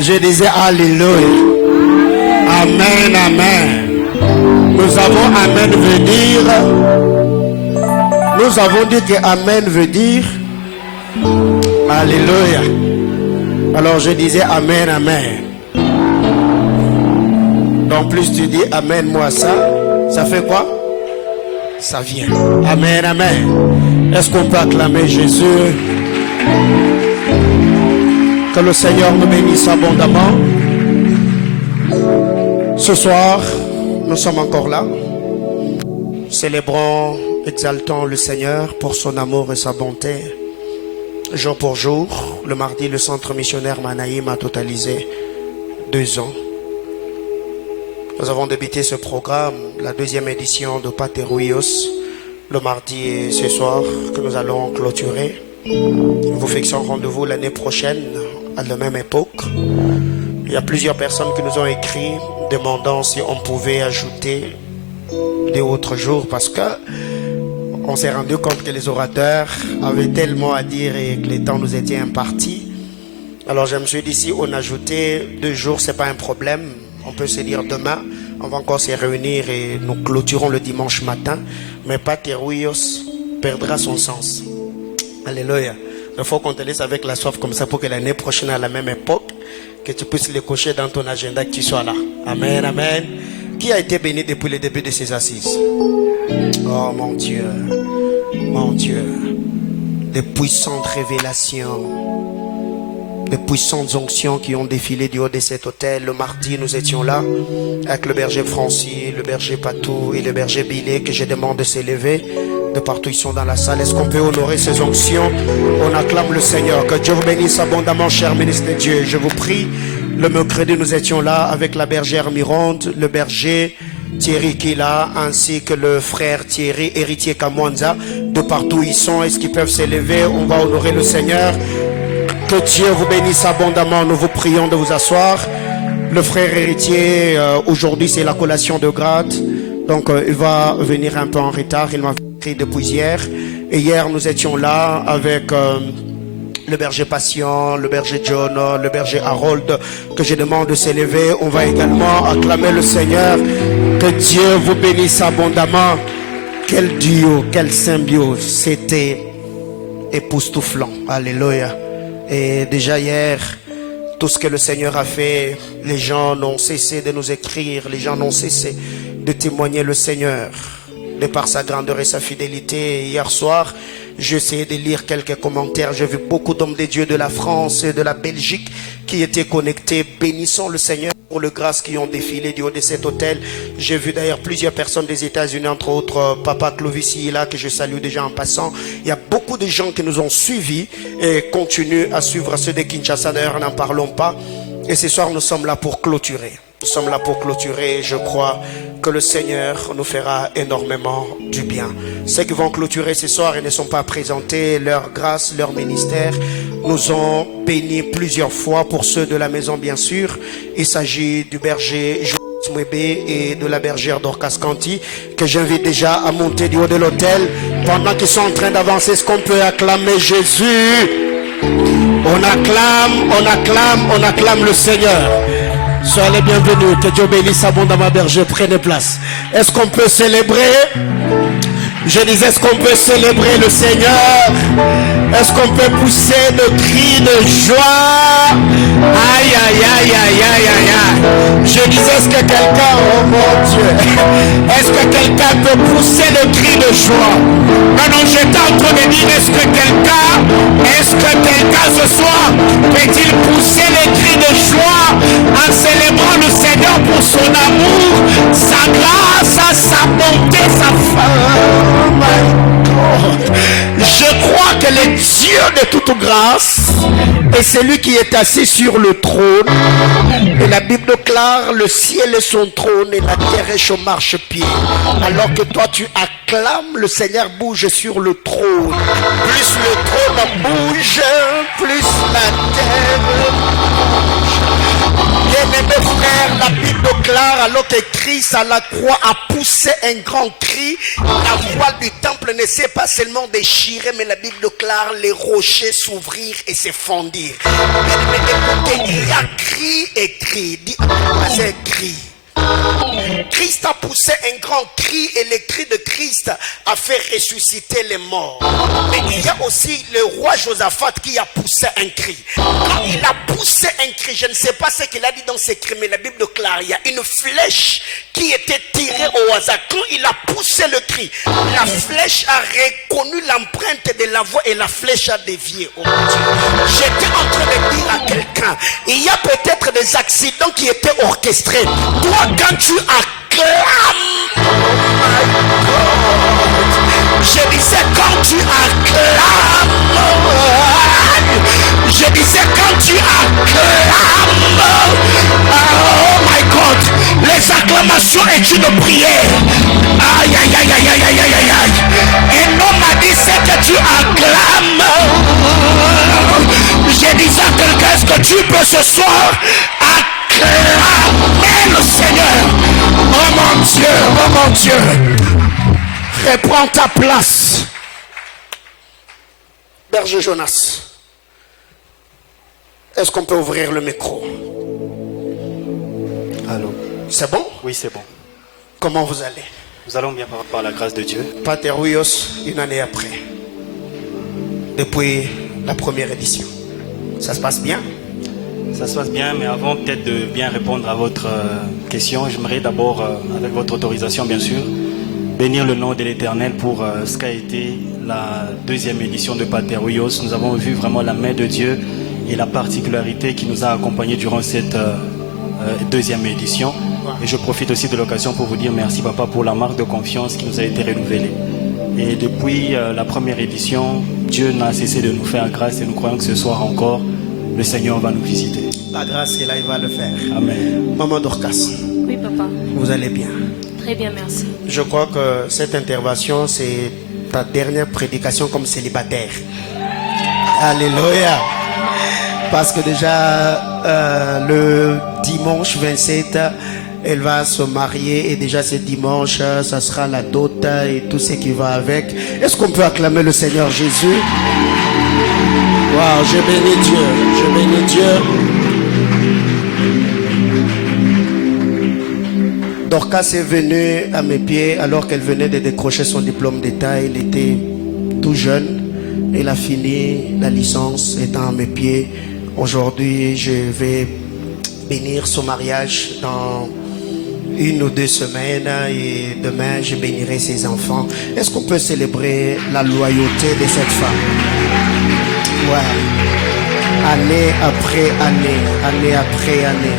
Je disais Alléluia. Amen, amen. Nous avons Amen veut dire. Nous avons dit que Amen veut dire Alléluia. Alors je disais Amen, amen. Donc plus tu dis Amen, moi ça fait quoi? Ça vient. Amen, amen. Est-ce qu'on peut acclamer Jésus? Que le Seigneur nous bénisse abondamment. Ce soir, nous sommes encore là. Célébrons, exaltons le Seigneur pour son amour et sa bonté. Jour pour jour, le mardi, le centre missionnaire Manaïm a totalisé 2 ans. Nous avons débuté ce programme, la 2e édition de Paterouillos, le mardi et ce soir que nous allons clôturer. Nous vous fixons rendez-vous l'année prochaine à la même époque. Il y a plusieurs personnes qui nous ont écrit demandant si on pouvait ajouter des autres jours parce que on s'est rendu compte que les orateurs avaient tellement à dire et que les temps nous étaient impartis. Alors je me suis dit, si on ajoutait 2 jours, c'est pas un problème. On peut se dire demain, on va encore se réunir et nous clôturons le dimanche matin. Mais Paterouillos perdra son sens. Alléluia. Il faut qu'on te laisse avec la soif comme ça pour que l'année prochaine à la même époque, que tu puisses les cocher dans ton agenda, que tu sois là. Amen, amen. Qui a été béni depuis le début de ces assises? Oh mon Dieu, des puissantes révélations, des puissantes onctions qui ont défilé du haut de cet hôtel. Le mardi, nous étions là avec le berger Francis, le berger Patou et le berger Billet, que je demande de s'élever. De partout ils sont dans la salle. Est-ce qu'on peut honorer ces onctions? On acclame le Seigneur. Que Dieu vous bénisse abondamment, cher ministre de Dieu. Je vous prie. Le mercredi, nous étions là avec la bergère Mironde, le berger Thierry qui est là, ainsi que le frère Thierry, héritier Kamwanza. De partout ils sont. Est-ce qu'ils peuvent s'élever? On va honorer le Seigneur. Que Dieu vous bénisse abondamment. Nous vous prions de vous asseoir. Le frère héritier, aujourd'hui c'est la collation de grade. Donc il va venir un peu en retard. Il m'a écrit depuis hier. Et hier nous étions là avec le berger Patient, le berger John, le berger Harold, que je demande de s'élever. On va également acclamer le Seigneur. Que Dieu vous bénisse abondamment. Quel duo, quelle symbiose. C'était époustouflant. Alléluia. Et déjà hier, tout ce que le Seigneur a fait, les gens n'ont cessé de nous écrire, les gens n'ont cessé de témoigner le Seigneur de par sa grandeur et sa fidélité. Hier soir, j'ai essayé de lire quelques commentaires. J'ai vu beaucoup d'hommes de Dieu de la France et de la Belgique qui étaient connectés. Bénissons le Seigneur pour le grâce qui ont défilé du haut de cet hôtel. J'ai vu d'ailleurs plusieurs personnes des États-Unis, entre autres Papa Clovis là, que je salue déjà en passant. Il y a beaucoup de gens qui nous ont suivis et continuent à suivre ceux de Kinshasa. D'ailleurs, n'en parlons pas. Et ce soir, nous sommes là pour clôturer. Nous sommes là pour clôturer et je crois que le Seigneur nous fera énormément du bien. Ceux qui vont clôturer ce soir et ne sont pas présentés, leur grâce, leur ministère nous ont bénis plusieurs fois. Pour ceux de la maison, bien sûr, il s'agit du berger Mwebe et de la bergère Dorcas Canty, que j'invite déjà à monter du haut de l'hôtel. Pendant qu'ils sont en train d'avancer, est-ce qu'on peut acclamer Jésus? On acclame le Seigneur. Soyez les bienvenus, que Dieu bénisse abondamment berger, prenez place. Est-ce qu'on peut célébrer? Je disais, est-ce qu'on peut célébrer le Seigneur? Est-ce qu'on peut pousser de cris de joie? Aïe, aïe, aïe, aïe, aïe, aïe, aïe. Je disais, est-ce que quelqu'un, oh mon Dieu, est-ce que quelqu'un peut pousser le cri de joie? Non, j'étais en train de dire, est-ce que quelqu'un ce soir peut-il pousser les cris de joie en célébrant le Seigneur pour son amour, sa grâce, sa bonté, sa femme? Oh my God. Je crois que le Dieu de toute grâce est celui qui est assis sur le trône. Et la Bible déclare, le ciel est son trône et la terre est son marchepied. Alors que toi tu acclames, le Seigneur bouge sur le trône. Plus le trône bouge, plus la terre bouge. Bien-aimés frères, La Bible déclare alors que Christ à la croix a poussé un grand cri. La voile du temple ne s'est pas seulement déchirée, mais la Bible déclare les rochers s'ouvrir et se fondir. Mais écoutez, il y a cri et cri. Dis, c'est cri. Christ a poussé un grand cri et le cri de Christ a fait ressusciter les morts. Mais il y a aussi le roi Josaphat qui a poussé un cri. Quand il a poussé un cri, je ne sais pas ce qu'il a dit dans ce cri, mais la Bible déclare, il y a une flèche qui était tirée au hasard. Quand il a poussé le cri, la flèche a reconnu l'empreinte de la voix et la flèche a dévié. Oh mon Dieu. J'étais en train de dire à quelqu'un, il y a peut-être des accidents qui étaient orchestrés. Toi, quand tu acclames, oh my God, je disais quand tu acclames, je disais quand tu acclames, oh my God, les acclamations est une prière. Aïe aïe aïe aïe aïe aïe aïe aïe. Et non m'a dit c'est que tu acclames. Je disais à quelqu'un, est-ce que tu peux ce soir acclamer le Seigneur? Oh mon Dieu, oh mon Dieu. Reprends ta place. Berger Jonas, est-ce qu'on peut ouvrir le micro? Allô? C'est bon? Oui, c'est bon. Comment vous allez? Nous allons bien par la grâce de Dieu. Pater Huyos, une année après, depuis la première édition. Ça se passe bien? Ça se passe bien, mais avant peut-être de bien répondre à votre question, j'aimerais d'abord, avec votre autorisation bien sûr, bénir le nom de l'Éternel pour ce qu'a été la deuxième édition de Pater Huyos. Nous avons vu vraiment la main de Dieu et la particularité qui nous a accompagnés durant cette deuxième édition. Et je profite aussi de l'occasion pour vous dire merci Papa pour la marque de confiance qui nous a été renouvelée. Et depuis la première édition, Dieu n'a cessé de nous faire grâce et nous croyons que ce soir encore, le Seigneur va nous visiter. La grâce est là, il va le faire. Amen. Maman Dorcas. Oui, papa. Vous allez bien? Très bien, merci. Je crois que cette intervention, c'est ta dernière prédication comme célibataire. Alléluia. Parce que déjà, le dimanche 27, elle va se marier et déjà ce dimanche, ça sera la dot et tout ce qui va avec. Est-ce qu'on peut acclamer le Seigneur Jésus? Waouh, je bénis Dieu, je bénis Dieu. Dorcas est venue à mes pieds alors qu'elle venait de décrocher son diplôme d'État. Elle était tout jeune. Elle a fini la licence étant à mes pieds. Aujourd'hui, je vais bénir son mariage dans 1 ou 2 semaines et demain, je bénirai ses enfants. Est-ce qu'on peut célébrer la loyauté de cette femme? Ouais. Année après année, année après année.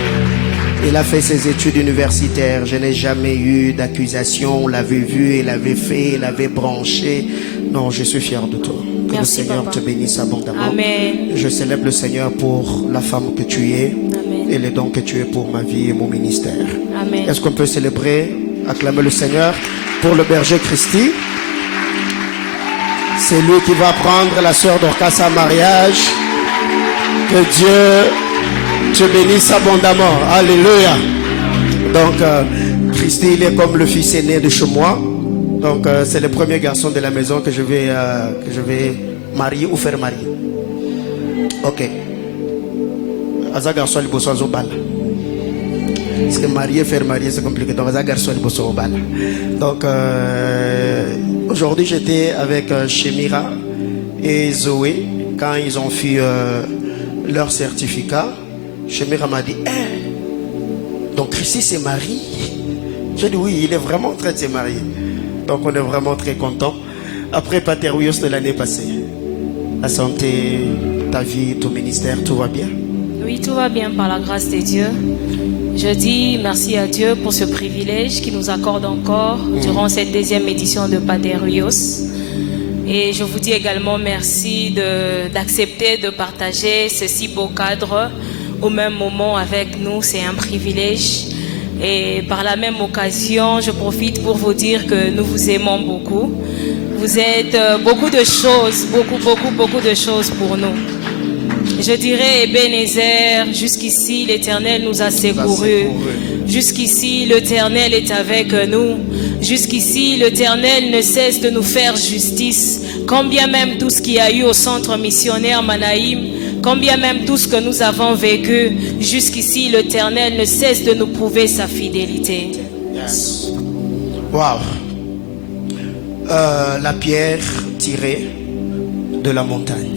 Il a fait ses études universitaires. Je n'ai jamais eu d'accusation. On l'avait vu, il avait fait, il avait branché. Non, je suis fier de toi. Que Merci, le Seigneur papa. te bénisse abondamment. Amen. Je célèbre le Seigneur pour la femme que tu es. Amen. Et les dons que tu es pour ma vie et mon ministère. Amen. Est-ce qu'on peut célébrer, acclamer le Seigneur pour le berger Christi? C'est lui qui va prendre la sœur Dorcas en mariage. Que Dieu te bénisse abondamment. Alléluia. Donc, Christi, il est comme le fils aîné de chez moi. Donc, c'est le premier garçon de la maison que je vais marier ou faire marier. Ok. Aza garçon, il bosse au bal. Parce que marier, faire marier, c'est compliqué. Donc, Aza garçon, il bosse au bal. Donc, aujourd'hui, j'étais avec Shemira et Zoé quand ils ont fait leur certificat. Shemira m'a dit, donc Christy s'est marié. J'ai dit oui, il est vraiment en train de se marier. Donc on est vraiment très content. Après Pater Huyos de l'année passée, la santé, ta vie, ton ministère, tout va bien? Oui, tout va bien par la grâce de Dieu. Je dis merci à Dieu pour ce privilège qu'il nous accorde encore durant cette deuxième édition de Pater Huyos. Et je vous dis également merci d'accepter de partager ce si beau cadre au même moment avec nous. C'est un privilège. Et par la même occasion, je profite pour vous dire que nous vous aimons beaucoup. Vous êtes beaucoup de choses, beaucoup de choses pour nous. Je dirais Ebenezer, jusqu'ici l'Éternel nous a secourus. Jusqu'ici l'Éternel est avec nous. Jusqu'ici l'Éternel ne cesse de nous faire justice. Combien même tout ce qu'il y a eu au centre missionnaire Manaïm, combien même tout ce que nous avons vécu, jusqu'ici l'Éternel ne cesse de nous prouver sa fidélité. Yes. Wow. La pierre tirée de la montagne.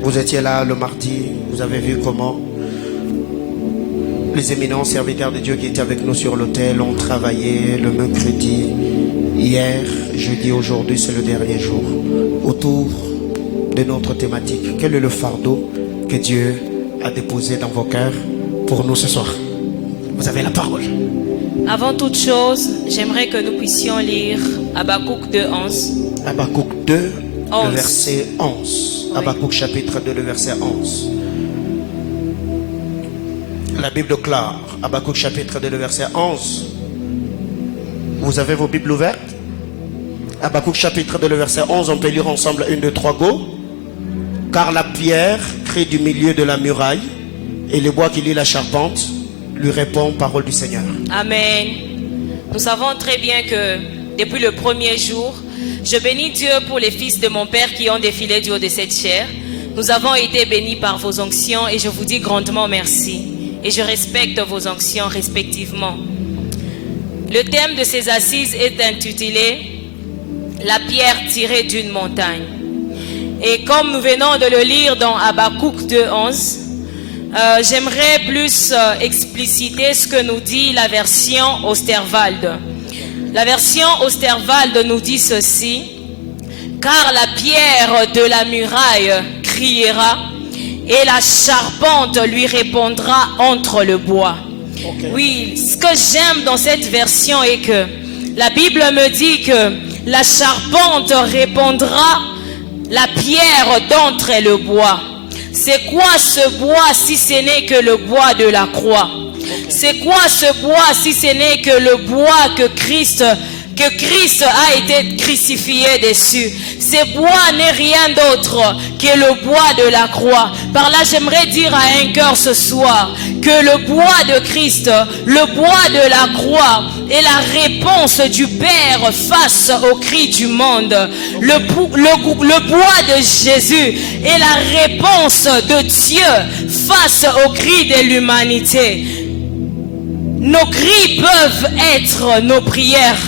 Vous étiez là le mardi, vous avez vu comment les éminents serviteurs de Dieu qui étaient avec nous sur l'autel ont travaillé le mercredi, hier, jeudi, aujourd'hui, c'est le dernier jour, autour de notre thématique. Quel est le fardeau que Dieu a déposé dans vos cœurs pour nous ce soir? Vous avez la parole. Avant toute chose, j'aimerais que nous puissions lire Habakkuk 2:11. Habakkuk 2, 11. le verset 11. Oui. Habakkuk chapitre 2, le verset 11. La Bible déclare, Habakkuk chapitre 2, le verset 11. Vous avez vos Bibles ouvertes? Habakkuk chapitre 2, le verset 11, on peut lire ensemble 1, 2, 3, go. Car la pierre crie du milieu de la muraille et le bois qui lie la charpente lui répond, parole du Seigneur. Amen. Nous savons très bien que depuis le premier jour, je bénis Dieu pour les fils de mon Père qui ont défilé du haut de cette chair. Nous avons été bénis par vos onctions et je vous dis grandement merci. Et je respecte vos onctions respectivement. Le thème de ces assises est intitulé « La pierre tirée d'une montagne ». Et comme nous venons de le lire dans Habakkuk 2:11, j'aimerais plus expliciter ce que nous dit la version Osterwald. La version Osterwald nous dit ceci: car la pierre de la muraille criera et la charpente lui répondra entre le bois. Okay. Oui, ce que j'aime dans cette version est que la Bible me dit que la charpente répondra la pierre d'entre le bois. C'est quoi ce bois si ce n'est que le bois de la croix? C'est quoi ce bois si ce n'est que le bois que Christ a été crucifié dessus? Ce bois n'est rien d'autre que le bois de la croix. Par là, j'aimerais dire à un cœur ce soir que le bois de Christ, le bois de la croix est la réponse du Père face au cri du monde. Le bois de Jésus est la réponse de Dieu face au cri de l'humanité. Nos cris peuvent être nos prières.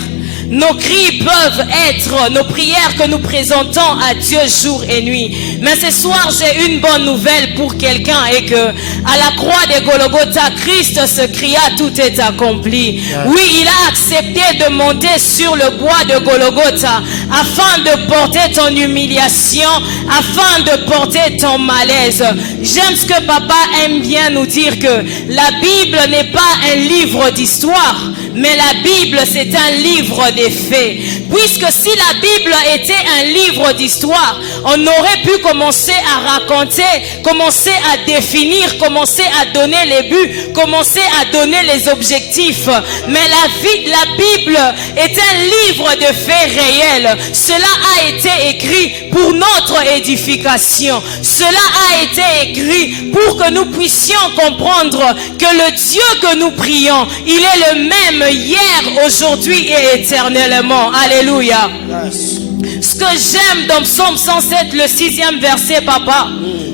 Nos cris peuvent être nos prières que nous présentons à Dieu jour et nuit. Mais ce soir, j'ai une bonne nouvelle pour quelqu'un et que à la croix de Golgotha, Christ se cria, tout est accompli. Yeah. Oui, il a accepté de monter sur le bois de Golgotha afin de porter ton humiliation, afin de porter ton malaise. J'aime ce que papa aime bien nous dire, que la Bible n'est pas un livre d'histoire, mais la Bible c'est un livre des faits. Puisque si la Bible était un livre d'histoire, on aurait pu commencer à raconter, commencer à définir, commencer à donner les buts, commencer à donner les objectifs. Mais la Bible est un livre de faits réels. Cela a été écrit pour notre édification. Cela a été écrit pour que nous puissions comprendre que le Dieu que nous prions, il est le même hier, aujourd'hui et éternellement. Alléluia. Yes. Ce que j'aime dans Psaume 107, le 6e verset, papa,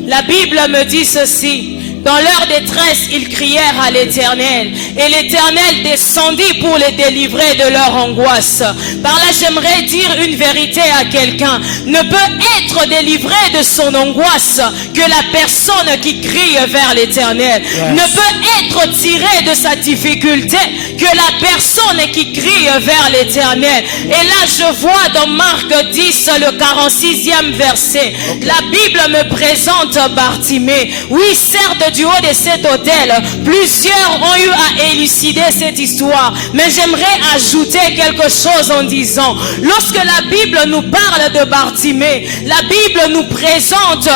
la Bible me dit ceci: dans leur détresse, ils crièrent à l'Éternel, et l'Éternel descendit pour les délivrer de leur angoisse. Par là, j'aimerais dire une vérité à quelqu'un: ne peut être délivré de son angoisse que la personne qui crie vers l'Éternel. Yes. Ne peut être tiré de sa difficulté que la personne qui crie vers l'Éternel. Et là, je vois dans Marc 10, le 46e verset, la Bible me présente Bartimée. Oui, certes, du haut de cet autel, plusieurs ont eu à élucider cette histoire. Mais j'aimerais ajouter quelque chose en disant, lorsque la Bible nous parle de Bartimée, la Bible nous présente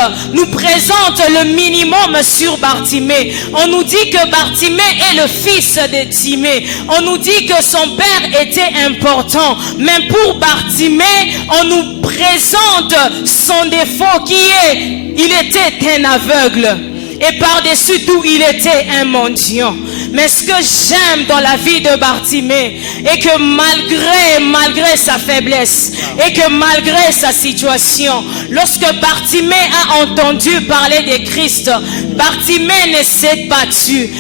le minimum sur Bartimée. On nous dit que Bartimée est le fils de Timée. On nous dit que son père était important. Mais pour Bartimée, on nous présente son défaut qui est, il était un aveugle. Et par-dessus tout, il était un mendiant. Mais ce que j'aime dans la vie de Bartimée est que malgré sa faiblesse et que malgré sa situation, lorsque Bartimée a entendu parler de Christ, Bartimée ne s'est pas tu.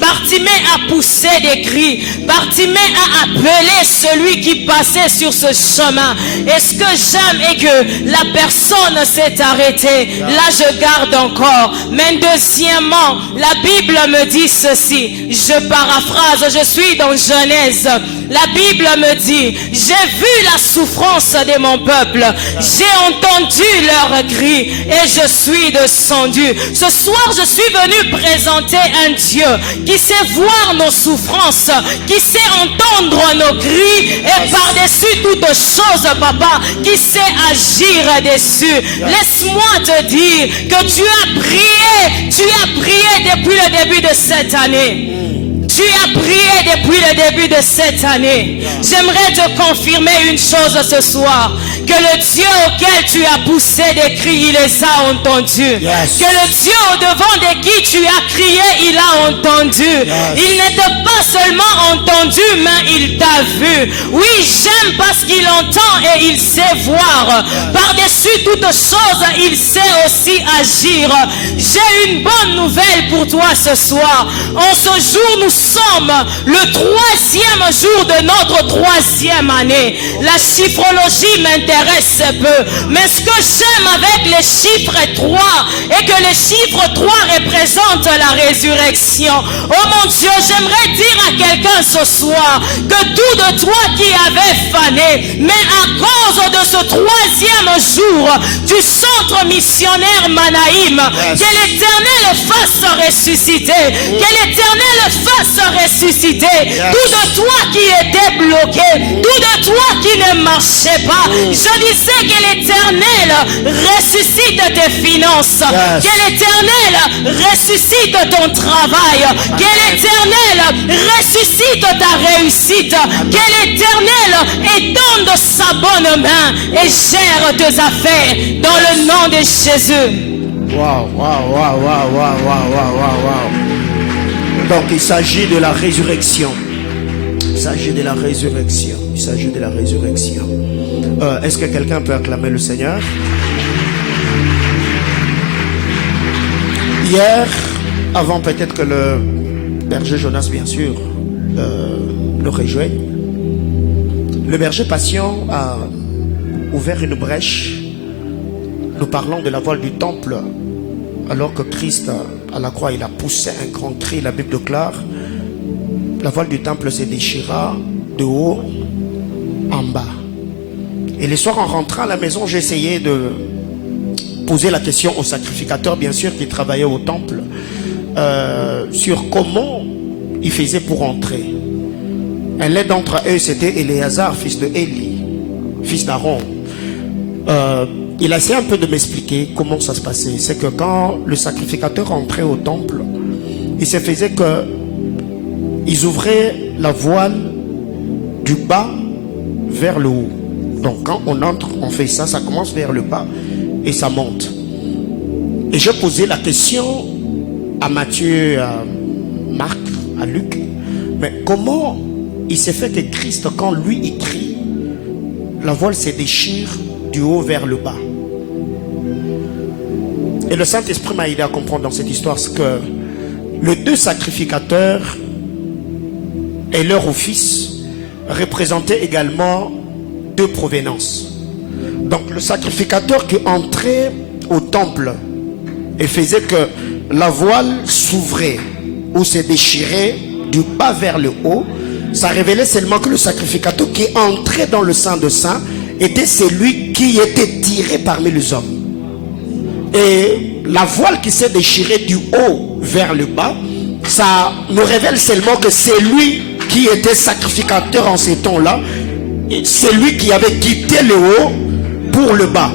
Bartimée a poussé des cris. Bartimée a appelé celui qui passait sur ce chemin. Et ce que j'aime est que la personne s'est arrêtée. Là, je garde encore. Mais deuxièmement, la Bible me dit ceci. Je paraphrase, je suis dans Genèse. La Bible me dit, j'ai vu la souffrance de mon peuple. J'ai entendu leurs cris et je suis descendu. Ce soir, je suis venu présenter un Dieu qui sait voir nos souffrances, qui sait entendre nos cris et par-dessus toutes choses, papa, qui sait agir dessus. Laisse-moi te dire que tu as prié depuis le début de cette année. Tu as prié depuis le début de cette année. J'aimerais te confirmer une chose ce soir. Que le Dieu auquel tu as poussé des cris, il les a entendus. Yes. Que le Dieu au-devant de qui tu as crié, il a entendu. Yes. Il ne t'a pas seulement entendu, mais il t'a vu. Oui, j'aime parce qu'il entend et il sait voir. Par-dessus toute chose, il sait aussi agir. J'ai une bonne nouvelle pour toi ce soir. En ce jour, nous sommes le 3e jour de notre 3e année. La chiffrologie m'intéresse peu. Mais ce que j'aime avec les chiffres 3 est que les chiffres 3 représentent la résurrection. Oh mon Dieu, j'aimerais dire à quelqu'un ce soir que tout de toi qui avait fané, mais à cause de ce 3e jour du centre missionnaire Manaïm, que l'Éternel fasse ressusciter, que l'Éternel fasse ressusciter tout de toi qui était bloqué, tout de toi qui ne marchait pas. Je disais que l'Éternel ressuscite tes finances, que l'Éternel ressuscite ton travail, que l'Éternel ressuscite ta réussite, que l'Éternel étende sa bonne main et gère tes affaires dans le nom de Jésus. Wow. Donc il s'agit de la résurrection. Il s'agit de la résurrection. Il s'agit de la résurrection. Est-ce que quelqu'un peut acclamer le Seigneur? Hier, avant peut-être que le berger Jonas, bien sûr, le rejoigne, le berger patient a ouvert une brèche. Nous parlons de la voile du temple, alors que Christ, à la croix, il a poussé un grand cri. La Bible déclare, la voile du temple se déchira de haut en bas. Et le soir, en rentrant à la maison, j'ai essayé de poser la question au sacrificateur, bien sûr, qui travaillait au temple, sur comment il faisait pour entrer. Un d'entre eux, c'était Éléazar, fils de Élie, fils d'Aaron. Il a essayé un peu de m'expliquer comment ça se passait. C'est que quand le sacrificateur entrait au temple, il se faisait que ils ouvraient la voile du bas vers le haut. Donc quand on entre, on fait ça, ça commence vers le bas et ça monte. Et j'ai posé la question à Matthieu, à Marc, à Luc, mais comment il s'est fait que Christ, quand lui il crie, la voile se déchire du haut vers le bas? Et le Saint-Esprit m'a aidé à comprendre dans cette histoire ce que les deux sacrificateurs et leur office représentaient également deux provenances. Donc le sacrificateur qui entrait au temple et faisait que la voile s'ouvrait ou se déchirait du bas vers le haut, ça révélait seulement que le sacrificateur qui entrait dans le Saint de Saints était celui qui était tiré parmi les hommes. Et la voile qui s'est déchirée du haut vers le bas, ça nous révèle seulement que c'est lui qui était sacrificateur en ces temps-là. C'est lui qui avait quitté le haut pour le bas.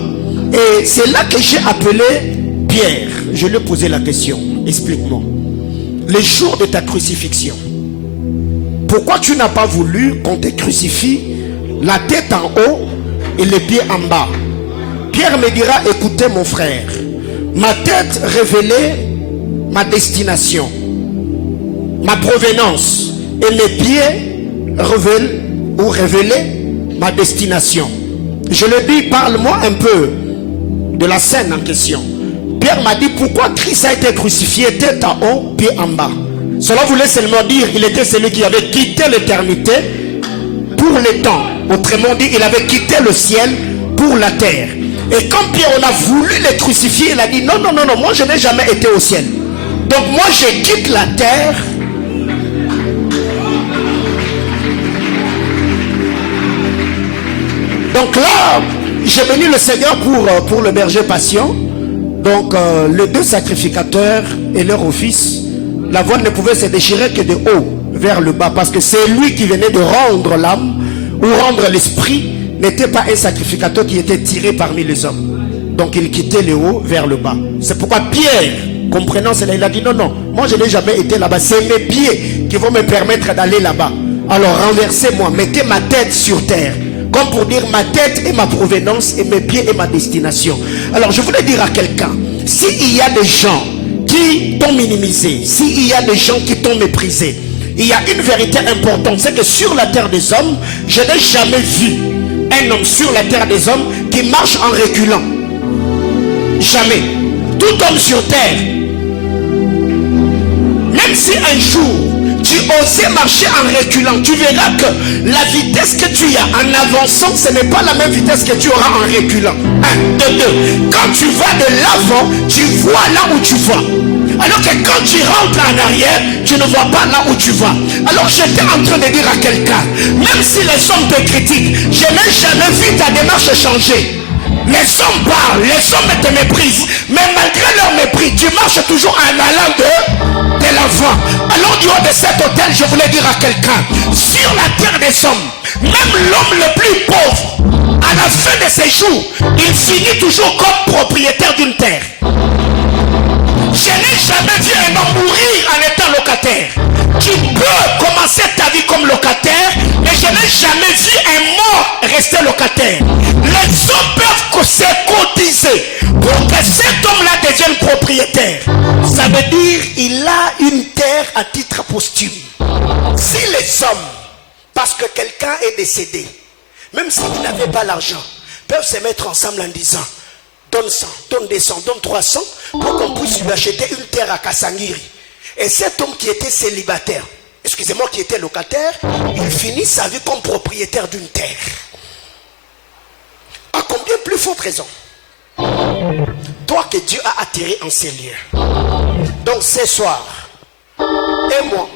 Et c'est là que j'ai appelé Pierre. Je lui ai posé la question. Explique-moi. Le jour de ta crucifixion, pourquoi tu n'as pas voulu qu'on te crucifie la tête en haut et les pieds en bas? Pierre me dira, écoutez mon frère, ma tête révélait ma destination, ma provenance, et mes pieds révélaient ma destination. Je lui dis, parle-moi un peu de la scène en question. Pierre m'a dit, pourquoi Christ a été crucifié tête en haut, pied en bas? Cela voulait seulement dire qu'il était celui qui avait quitté l'éternité pour le temps. Autrement dit, il avait quitté le ciel pour la terre. Et quand Pierre on a voulu le crucifier, il a dit, non, moi je n'ai jamais été au ciel. Donc moi je quitte la terre. Donc là, j'ai béni le Seigneur pour le berger patient. Donc les deux sacrificateurs et leur office, la voile ne pouvait se déchirer que de haut vers le bas, parce que c'est lui qui venait de rendre l'âme ou rendre l'esprit, n'était pas un sacrificateur qui était tiré parmi les hommes. Donc il quittait le haut vers le bas. C'est pourquoi Pierre, comprenant cela, il a dit non, moi je n'ai jamais été là-bas, c'est mes pieds qui vont me permettre d'aller là-bas. Alors renversez-moi, mettez ma tête sur terre, comme pour dire ma tête et ma provenance et mes pieds et ma destination. Alors je voulais dire à quelqu'un, s'il y a des gens qui t'ont minimisé, s'il y a des gens qui t'ont méprisé, il y a une vérité importante, c'est que sur la terre des hommes, je n'ai jamais vu un homme sur la terre des hommes qui marche en reculant. Jamais. Tout homme sur terre, même si un jour tu osais marcher en reculant, tu verras que la vitesse que tu as en avançant, ce n'est pas la même vitesse que tu auras en reculant. 1, 2, 2. Quand tu vas de l'avant, tu vois là où tu vas. Alors que quand tu rentres en arrière, tu ne vois pas là où tu vas. Alors j'étais en train de dire à quelqu'un, même si les hommes te critiquent, je n'ai jamais vu ta démarche changer. Les hommes parlent, les hommes te méprisent, mais malgré leur mépris, tu marches toujours en allant de l'avant. Alors du haut de cet hôtel, je voulais dire à quelqu'un, sur la terre des hommes, même l'homme le plus pauvre, à la fin de ses jours, il finit toujours comme propriétaire d'une terre. Je n'ai jamais vu un homme mourir en étant locataire. Tu peux commencer ta vie comme locataire, mais je n'ai jamais vu un mort rester locataire. Les hommes peuvent se cotiser pour que cet homme-là devienne propriétaire. Ça veut dire qu'il a une terre à titre posthume. Si les hommes, parce que quelqu'un est décédé, même s'ils n'avaient pas l'argent, peuvent se mettre ensemble en disant, donne 100, donne 200, donne 300, pour qu'on puisse lui acheter une terre à Kasangiri. Et cet homme qui était célibataire, excusez-moi, qui était locataire, il finit sa vie comme propriétaire d'une terre. À combien plus forte raison? Toi que Dieu a attiré en ces lieux. Donc ce soir, et moi,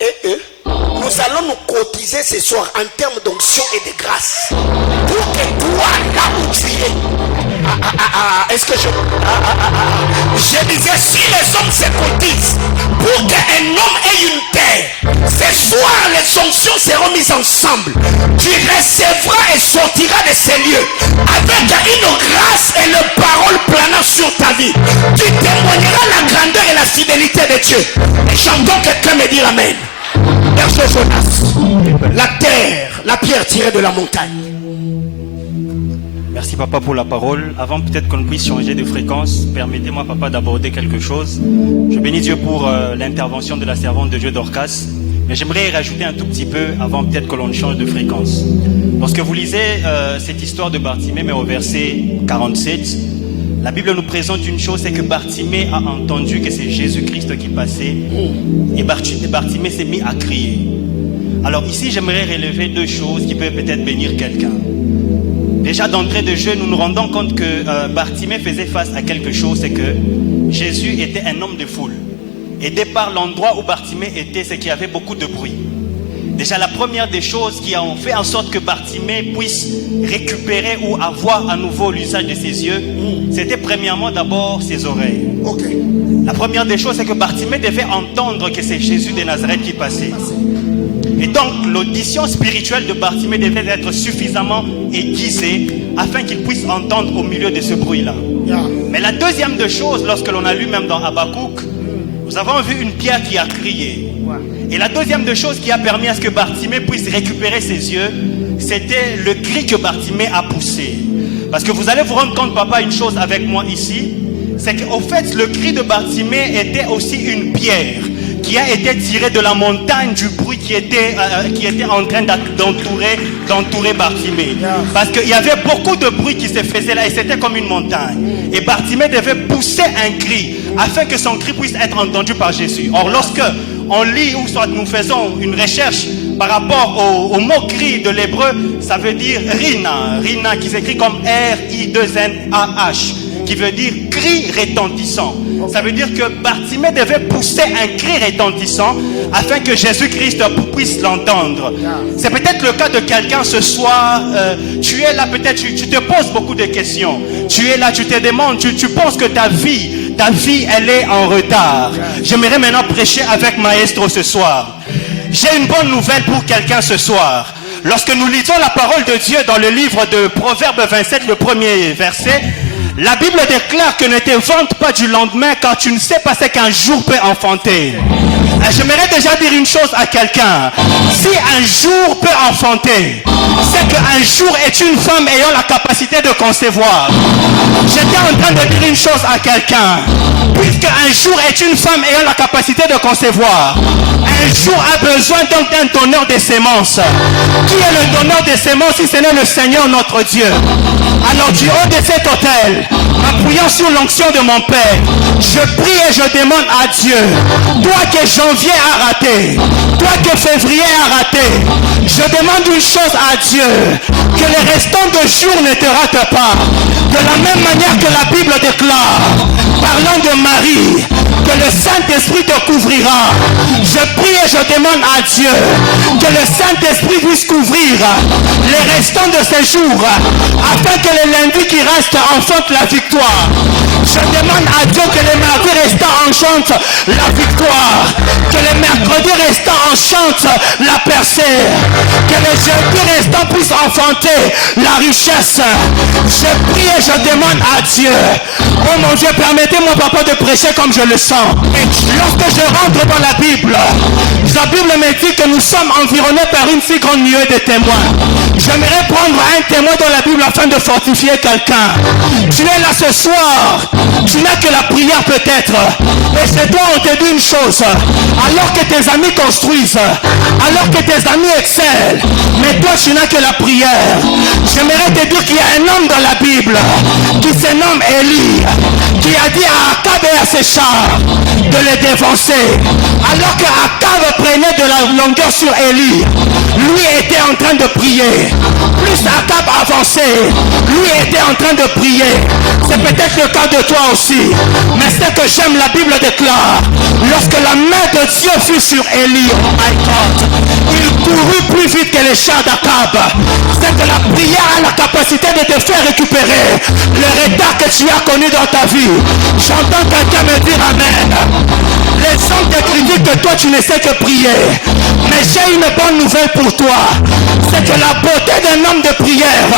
et eux, nous allons nous cotiser ce soir en termes d'onction et de grâce. Pour que toi, là où tu es, est-ce que je disais, si les hommes se cotisent pour qu'un homme ait une terre, ce soir les onctions seront mises ensemble. Tu recevras et sortiras de ces lieux avec une grâce et une parole planant sur ta vie. Tu témoigneras la grandeur et la fidélité de Dieu. Et j'entends quelqu'un me dire amen. Verset Jonas, la terre, la pierre tirée de la montagne. Merci papa pour la parole. Avant peut-être qu'on puisse changer de fréquence, permettez-moi papa d'aborder quelque chose. Je bénis Dieu pour l'intervention de la servante de Dieu Dorcas, mais j'aimerais rajouter un tout petit peu avant peut-être que l'on change de fréquence. Lorsque vous lisez cette histoire de Bartimée, mais au verset 47, la Bible nous présente une chose, c'est que Bartimée a entendu que c'est Jésus-Christ qui passait et Bartimée s'est mis à crier. Alors ici, j'aimerais relever deux choses qui peuvent peut-être bénir quelqu'un. Déjà d'entrée de jeu, nous nous rendons compte que Bartimée faisait face à quelque chose, c'est que Jésus était un homme de foule. Et dès par l'endroit où Bartimée était, c'est qu'il y avait beaucoup de bruit. Déjà, la première des choses qui ont fait en sorte que Bartimée puisse récupérer ou avoir à nouveau l'usage de ses yeux, c'était premièrement d'abord ses oreilles. Ok. La première des choses, c'est que Bartimée devait entendre que c'est Jésus de Nazareth qui passait. Et donc, l'audition spirituelle de Bartimée devait être suffisamment aiguisée afin qu'il puisse entendre au milieu de ce bruit-là. Yeah. Mais la deuxième des choses, lorsque l'on a lu même dans Habakkuk, nous avons vu une pierre qui a crié. Et la deuxième des choses qui a permis à ce que Bartimée puisse récupérer ses yeux, c'était le cri que Bartimée a poussé. Parce que vous allez vous rendre compte, papa, une chose avec moi ici, c'est qu'au fait, le cri de Bartimée était aussi une pierre qui a été tirée de la montagne du bruit qui était en train d'entourer Bartimée. Parce qu'il y avait beaucoup de bruit qui se faisait là et c'était comme une montagne. Et Bartimée devait pousser un cri afin que son cri puisse être entendu par Jésus. Or, lorsque on lit ou soit nous faisons une recherche par rapport au mot cri de l'hébreu, ça veut dire Rina. Rina qui s'écrit comme R-I-2-N-A-H, qui veut dire cri retentissant. Ça veut dire que Bartimée devait pousser un cri retentissant afin que Jésus-Christ puisse l'entendre. C'est peut-être le cas de quelqu'un ce soir. Tu es là, peut-être tu te poses beaucoup de questions. Tu es là, tu te demandes, tu penses que ta vie elle est en retard. J'aimerais maintenant prêcher avec Maestro ce soir. J'ai une bonne nouvelle pour quelqu'un ce soir. Lorsque nous lisons la parole de Dieu dans le livre de Proverbes 27, le premier verset, la Bible déclare que ne te vante pas du lendemain car tu ne sais pas ce qu'un jour peut enfanter. J'aimerais déjà dire une chose à quelqu'un. Si un jour peut enfanter, c'est qu'un jour est une femme ayant la capacité de concevoir. J'étais en train de dire une chose à quelqu'un. Puisque un jour est une femme ayant la capacité de concevoir, un jour a besoin donc d'un donneur de semences. Qui est le donneur de semences si ce n'est le Seigneur notre Dieu? Alors du haut de cet autel, m'appuyant sur l'onction de mon Père, je prie et je demande à Dieu, toi que janvier a raté, toi que février a raté, je demande une chose à Dieu, que les restants de jours ne te ratent pas. De la même manière que la Bible déclare, parlant de Marie, que le Saint-Esprit te couvrira. Je prie et je demande à Dieu que le Saint-Esprit puisse couvrir les restants de ces jours afin que les lundis qui restent enfantent la victoire. Je demande à Dieu que les mardis restants enchantent la victoire, que les mercredis restants enchantent la percée, que les jeudis restants puissent enfanter la richesse. Je prie et je demande à Dieu, oh mon Dieu, permettez-moi papa de prêcher comme je le sens. Et lorsque je rentre dans la Bible me dit que nous sommes environnés par une si grande nuée de témoins. J'aimerais prendre un témoin dans la Bible afin de fortifier quelqu'un. Tu es là ce soir, tu n'as que la prière peut-être. Et c'est toi, on te dit une chose. Alors que tes amis construisent, alors que tes amis excellent, mais toi tu n'as que la prière. J'aimerais te dire qu'il y a un homme dans la Bible qui se nomme Élie, qui a dit à Akab et à ses chars de les défoncer. Alors que Akab prenait de la longueur sur Élie, lui était en train de prier. Plus Akab avançait, lui était en train de prier. C'est peut-être le cas de toi aussi. Mais ce que j'aime, la Bible déclare, lorsque la main de Dieu fut sur Élie, oh my God, il courut plus vite que les chars d'Akab. C'est que la prière a la capacité de te faire récupérer le retard que tu as connu dans ta vie. J'entends quelqu'un me dire amen. Les gens te critiquent que toi tu ne sais que prier. Mais j'ai une bonne nouvelle pour toi. C'est que la beauté d'un homme de prière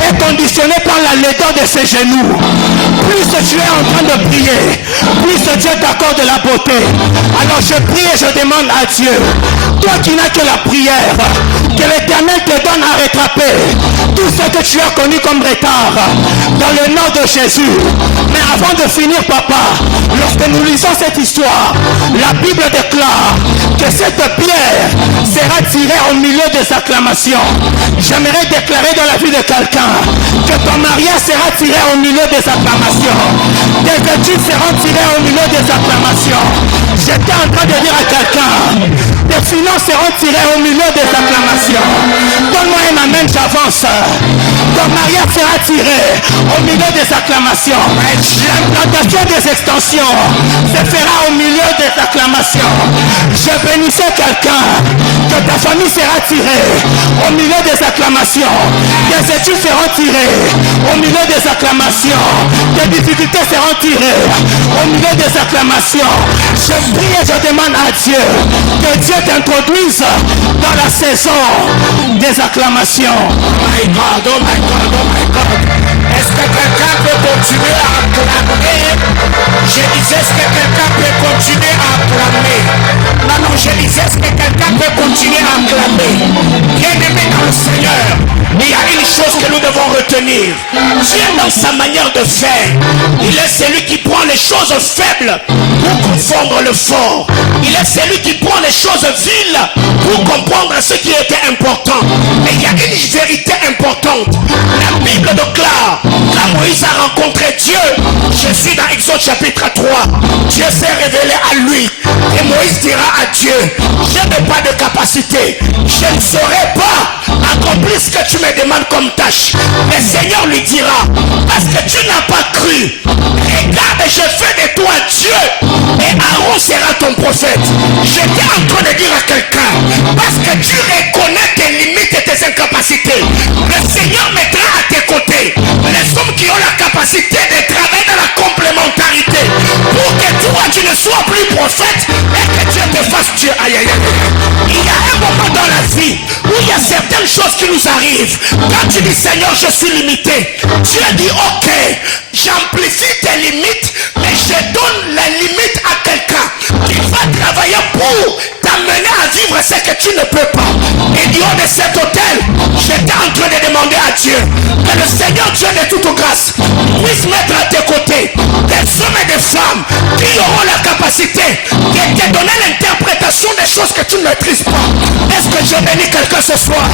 est conditionnée par la laideur de ses genoux. Plus tu es en train de prier, plus Dieu t'accorde la beauté. Alors je prie et je demande à Dieu, toi qui n'as que la prière, que l'Éternel te donne à rattraper tout ce que tu as connu comme retard dans le nom de Jésus. Mais avant de finir papa, lorsque nous lisons cette histoire, la Bible déclare que cette pierre sera tirée au milieu des acclamations. J'aimerais déclarer dans la vie de quelqu'un que ton mariage sera tiré au milieu des acclamations. Tes études seront tirées au milieu des acclamations. J'étais en train de dire à quelqu'un, tes finances seront tirées au milieu des acclamations. Donne-moi un amen, j'avance. Ton mariage sera tiré au milieu des acclamations. L'implantation des extensions se fera au milieu des acclamations. acclamations. Je bénissais quelqu'un, que ta famille sera tirée au milieu des acclamations. Tes études seront tirées au milieu des acclamations. Tes difficultés seront tirées au milieu des acclamations. Je prie et je demande à Dieu que Dieu t'introduise dans la saison des acclamations. Oh my God, oh my God, oh my God. Est-ce que quelqu'un peut continuer à acclamer? Je disais, est-ce que quelqu'un peut continuer à acclamer? Non, je disais, est-ce que quelqu'un peut continuer à acclamer? Bien-aimé dans le Seigneur, il y a une chose que nous devons retenir. Dieu dans sa manière de faire, il est celui qui prend les choses faibles pour confondre le fort. Il est celui qui prend les choses viles pour comprendre ce qui était important. Mais il y a une vérité importante. La Bible déclare, quand Moïse a rencontré Dieu, je suis dans Exode chapitre 3, Dieu s'est révélé à lui. Et Moïse dira à Dieu, je n'ai pas de capacité, je ne saurais pas accomplir ce que tu me demandes comme tâche. Le Seigneur lui dira, parce que tu n'as pas cru, regarde, je fais de toi Dieu, et Aaron sera ton prophète. J'étais en train de dire à quelqu'un, parce que tu reconnais tes limites et tes incapacités, le Seigneur mettra à tes côtés les hommes qui ont la capacité de travailler dans la complémentarité pour que toi tu ne sois plus prophète et que Dieu te fasse Dieu. Aïe, aïe, aïe. Il y a un moment dans la vie où il y a certaines choses qui nous arrivent. Quand tu dis Seigneur, je suis limité, Dieu dit ok, j'amplifie tes limites, mais je donne la limite à quelqu'un qui va travailler pour t'amener à vivre ce que tu ne peux pas. Et du haut de cet hôtel, j'étais en train de demander à Dieu que le Seigneur Dieu de toute grâce puisse mettre à tes côtés des hommes et des femmes qui auront la capacité de te donner l'interprétation des choses que tu ne maîtrises pas. Est-ce que je bénis quelqu'un ce soir?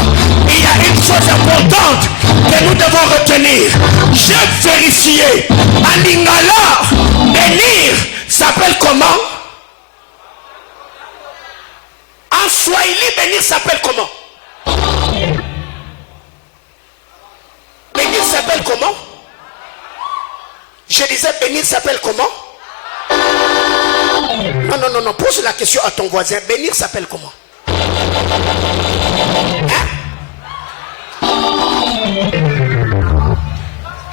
Il y a une chose importante que nous devons retenir. J'ai vérifié. À Lingala, bénir s'appelle comment? En Swahili, bénir s'appelle comment? Bénir s'appelle comment? Je disais bénir s'appelle comment? Non, pose la question à ton voisin. Bénir s'appelle comment? Hein?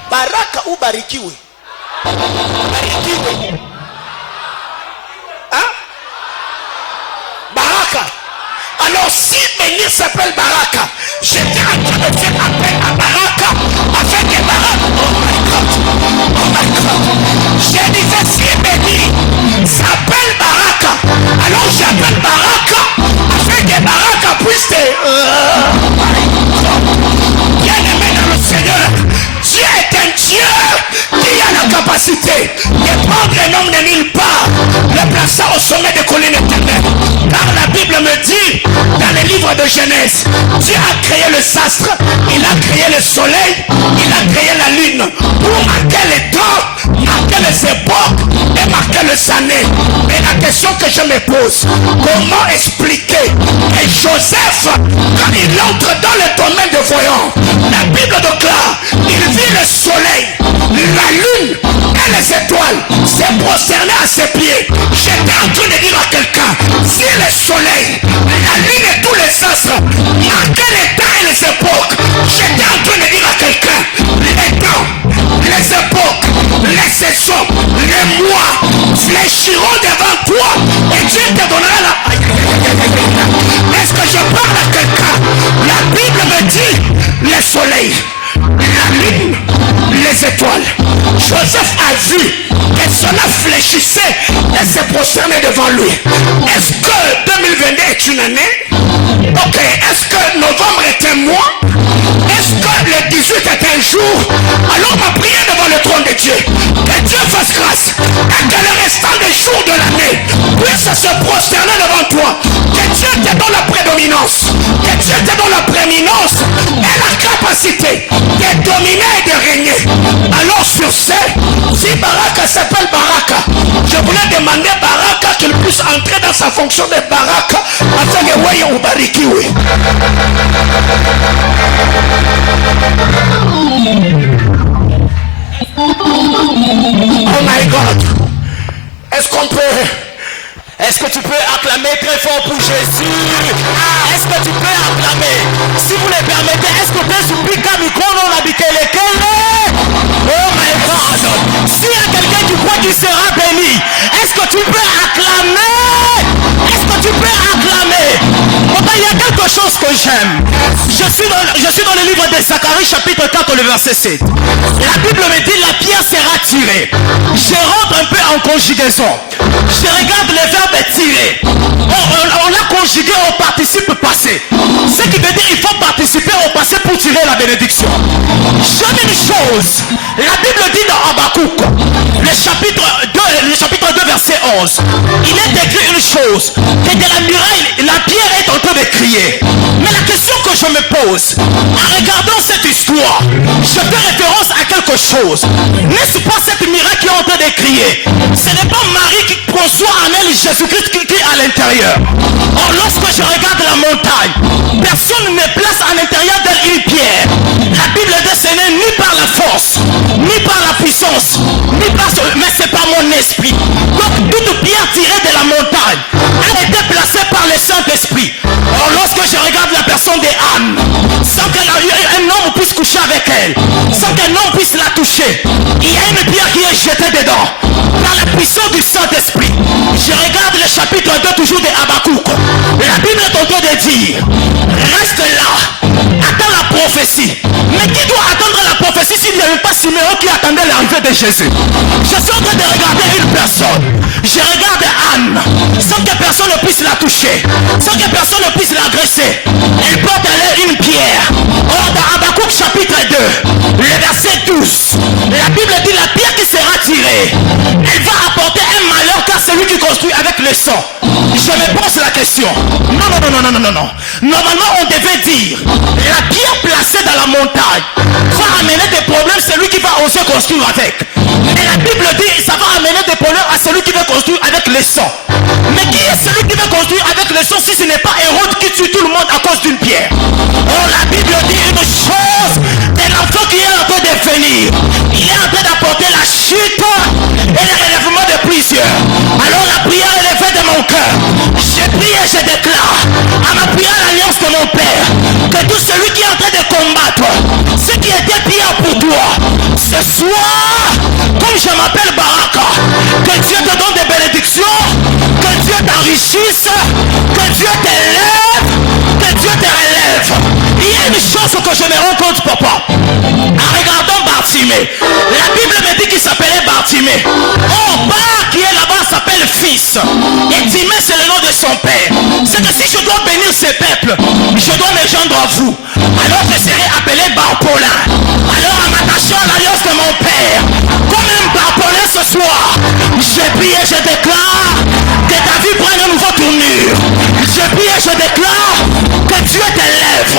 Baraka ou barikiwe? Barikiwe. Hein? Baraka. Alors si bénir s'appelle Baraka, j'étais en train de faire appel à Baraka afin que Baraka, oh my God, j'ai dit si bénir s'appelle Baraka, alors j'appelle Baraka afin que Baraka puisse te... Bien aimé dans le Seigneur, Dieu est un Dieu qui a la capacité de prendre un homme de nulle part, le placer au sommet des collines éternelles. Car la Bible me dit, dans le livre de Genèse, Dieu a créé le sastre, il a créé le soleil, il a créé la lune, pour marquer les temps, marquer les époques et marquer les années. Mais la question que je me pose, comment expliquer que Joseph, quand il entre dans le domaine de voyant, la Bible déclare, il vit le soleil, la lune et les étoiles s'est prosterné à ses pieds. J'étais en train de dire à quelqu'un, si le soleil, la lune et tous les astres marquaient les temps et les époques, j'étais en train de dire à quelqu'un, les temps, les époques, les saisons, les mois fléchiront devant toi et Dieu te donnera la... Est-ce que je parle à quelqu'un? La Bible me dit, le soleil, la lune, les étoiles. Joseph a vu que cela fléchissait et se prosternait devant lui. Est-ce que 2022 est une année? Ok. Est-ce que novembre est un mois? Est-ce que le 18 est un jour? Alors ma prière devant le trône de Dieu, que Dieu fasse grâce et que le restant des jours de l'année puisse se prosterner devant toi. Que Dieu te donne la prédominance, que Dieu te donne la prééminence et la capacité de dominer et de régner. Alors sur ce, si Baraka s'appelle Baraka, je voulais demander Baraka qu'il puisse entrer dans sa fonction de Baraka afin que voyons ou barikiwe. Oh my God. Est-ce Est-ce que tu peux acclamer très fort pour Jésus? Est-ce que tu peux acclamer? Si vous le permettez, est-ce que tu supplie comme on habite lesquels? Oh my God! S'il y a quelqu'un qui croit qu'il sera béni, est-ce que tu peux acclamer? Est-ce que tu peux acclamer? Papa, il y a quelque chose que j'aime. Je suis dans le livre de Zacharie, chapitre 4, le verset 7. La Bible me dit la pierre sera tirée. Je rentre un peu en conjugaison. Je regarde le verbe tirer. On l'a conjugué au participe passé. Ce qui veut dire qu'il faut participer au passé pour tirer la bénédiction. J'aime une chose. La Bible dit dans Habakkuk, le chapitre 2, verset 11. Il est écrit une chose. Que de la muraille, la pierre est en train de crier. Mais la question que je me pose, en regardant cette histoire, je fais référence à quelque chose. N'est-ce pas cette muraille qui est en train de crier? Ce n'est pas Marie qui conçoit en elle Jésus-Christ qui crie à l'intérieur. Or, lorsque je regarde la montagne, personne ne place à l'intérieur d'elle une pierre. La Bible dit ce n'est ni par la force, ni par la puissance, ni par mais c'est par mon esprit. Donc toute pierre tirée de la montagne a été placée par le Saint-Esprit. Or, lorsque je regarde la personne d'Anne, sans qu'un homme puisse coucher avec elle, sans qu'un homme puisse la toucher, il y a une pierre qui est jetée dedans par la puissance du Saint-Esprit. Je regarde le chapitre 2 toujours de Habakkuk. La Bible est en train de dire, reste là, attends la prophétie. Mais qui doit attendre la prophétie s'il n'y avait pas Siméon qui attendait l'arrivée de Jésus? Je suis en train de regarder une personne. Je regarde Anne, sans que personne ne puisse la toucher, sans que personne ne puisse l'agresser. Elle porte à l'air une pierre. Or, dans Habakkuk chapitre 2, le verset 12, la Bible dit la pierre qui sera tirée, elle va apporter un malheur car celui qui construit avec le sang. Je me pose la question. Non. Normalement, on devait dire la pierre placée dans la montagne va amener des problèmes celui qui va oser construire avec. Mais la Bible dit ça va amener des problèmes à celui qui veut construire avec le sang. Mais qui est celui qui veut construire avec le sang si ce n'est pas Hérode qui tue tout le monde à cause d'une pierre? Oh, la Bible dit une chose, c'est l'enfant qui est en train de venir. Il est en train d'apporter la chute et le relèvement de plusieurs. Alors la prière est faite de mon cœur. Je prie et je déclare à ma prière l'alliance de mon Père que tout celui qui est en train de combattre ce qui était pierre pour toi, ce soir, comme je m'appelle Baraka, que Dieu te donne des bénédictions, que Dieu t'enrichisse, que Dieu t'élève, que Dieu te relève. Il y a une chose que je me rends compte, papa, en regardant Bartimée. La Bible me dit qu'il s'appelait Bartimée. Oh, Bar qui est là-bas s'appelle fils. Et Timée c'est le nom de son père. C'est que si je dois bénir ce peuple, je dois me joindre à vous. Alors je serai appelé Barpolin. Alors en m'attachant à l'alliance de mon père, comme un Barpolin ce soir, je prie et je déclare que ta vie prenne une nouvelle tournure. Je prie et je déclare que Dieu t'élève.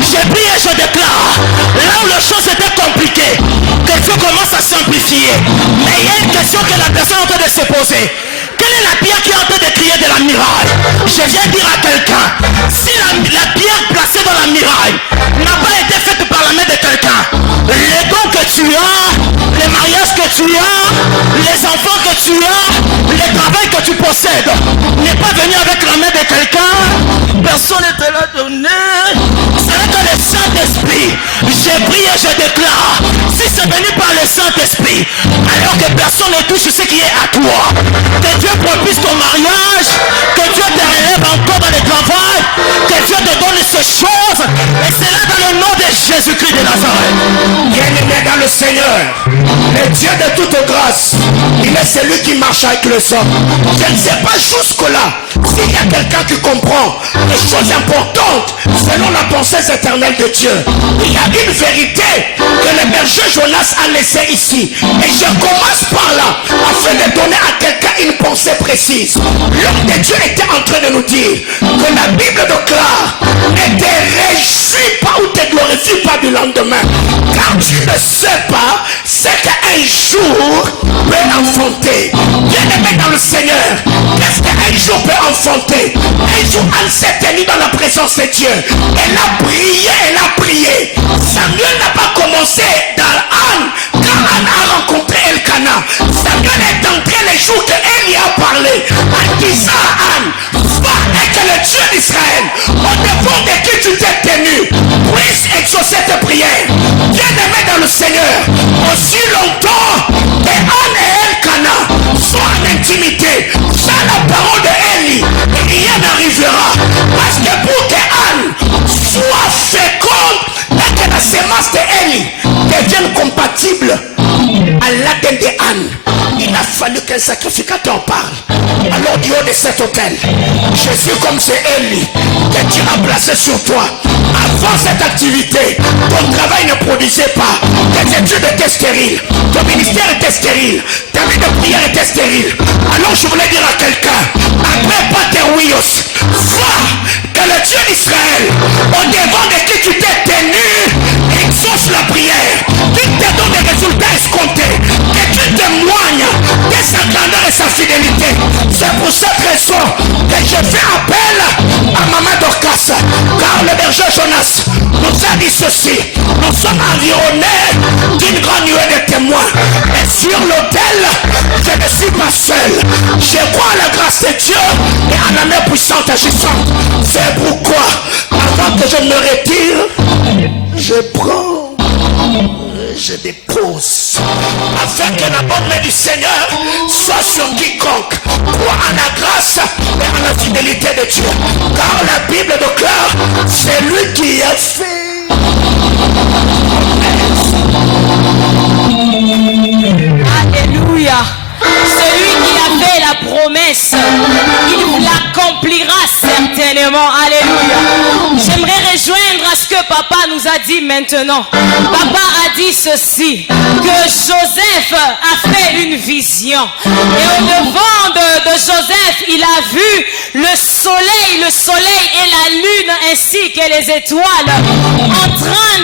Je prie et je déclare, là où les choses étaient compliquées, que Dieu commence à simplifier. Mais il y a une question que la personne est en train de se poser. Quelle est la pierre qui est en train de crier de la muraille? Je viens dire à quelqu'un, si la pierre placée dans la muraille n'a pas été faite par la main de quelqu'un, les dons que tu as, les mariages que tu as, les enfants que tu as, le travail que tu possèdes, n'est pas venu avec la main de quelqu'un, personne ne te l'a donné. C'est que le Saint-Esprit, je prie et je déclare, si c'est venu par le Saint-Esprit, alors que personne ne touche ce qui est à toi, que Dieu propice ton mariage, que Dieu te relève encore dans le travail, que Dieu te donne ces choses, et c'est là dans le nom de Jésus-Christ de Nazareth. Bien-aimé dans le Seigneur, le Dieu de toute grâce, il est celui qui marche avec les hommes. Je ne sais pas jusque-là s'il y a quelqu'un qui comprend les choses importantes selon la pensée éternelle de Dieu. Il y a une vérité que le berger Jonas a laissée ici. Et je commence par là afin de donner à quelqu'un une pensée précise. L'homme de Dieu était en train de nous dire que la Bible déclare: ne te réjouis pas ou te glorifie pas du lendemain, car tu ne sais pas ce qu'un jour peut enfanter. Bien-aimé dans le Seigneur, qu'est-ce qu'un jour peut enfanter? Un jour, elle s'est tenue dans la présence de Dieu. Elle a prié. Samuel n'a pas commencé dans Anne, quand Anne a rencontré Elkana. Samuel est entré les jours qu'elle y a parlé, en disant: devant de qui tu t'es tenu puisse exaucer tes prières. Bien-aimé dans le Seigneur, aussi longtemps que Anne et Elkana soient en intimité, sans la parole de Élie, rien n'arrivera. Parce que pour que Anne soit féconde et que la sémence de Élie devienne compatible à l'ADN de Anne, il a fallu qu'un sacrificateur parle. Alors du haut de cet autel, Jésus, comme c'est Élie que tu as placé sur toi, avant cette activité, ton travail ne produisait pas, tes études étaient stériles, ton ministère était stérile, ta vie de prière était stérile. Alors je voulais dire à quelqu'un, après Pateruios, vois que le Dieu d'Israël, au devant de qui tu t'es tenu, exauce la prière, qu'il te donne des résultats escomptés, que tu témoignes de sa grandeur et sa fidélité. C'est pour cette raison que je fais appel à Maman Dorcas, car le berger Jonas nous a dit ceci: nous sommes environnés d'une grande nuée de témoins, et sur l'autel je ne suis pas seul. Je crois à la grâce de Dieu et à la main puissante agissante. C'est pourquoi, avant que je me retire, je prends, je dépose, afin que la bonne main du Seigneur soit sur quiconque croit en la grâce et en la fidélité de Dieu. Car la Bible déclare, c'est lui qui a fait. Alléluia. Celui qui a fait la promesse, il l'accomplira certainement. Alléluia. J'aimerais rejoindre à ce que papa nous a dit maintenant. Papa a dit ceci, que Joseph a fait une vision. Et au devant de Joseph, il a vu le soleil et la lune ainsi que les étoiles en train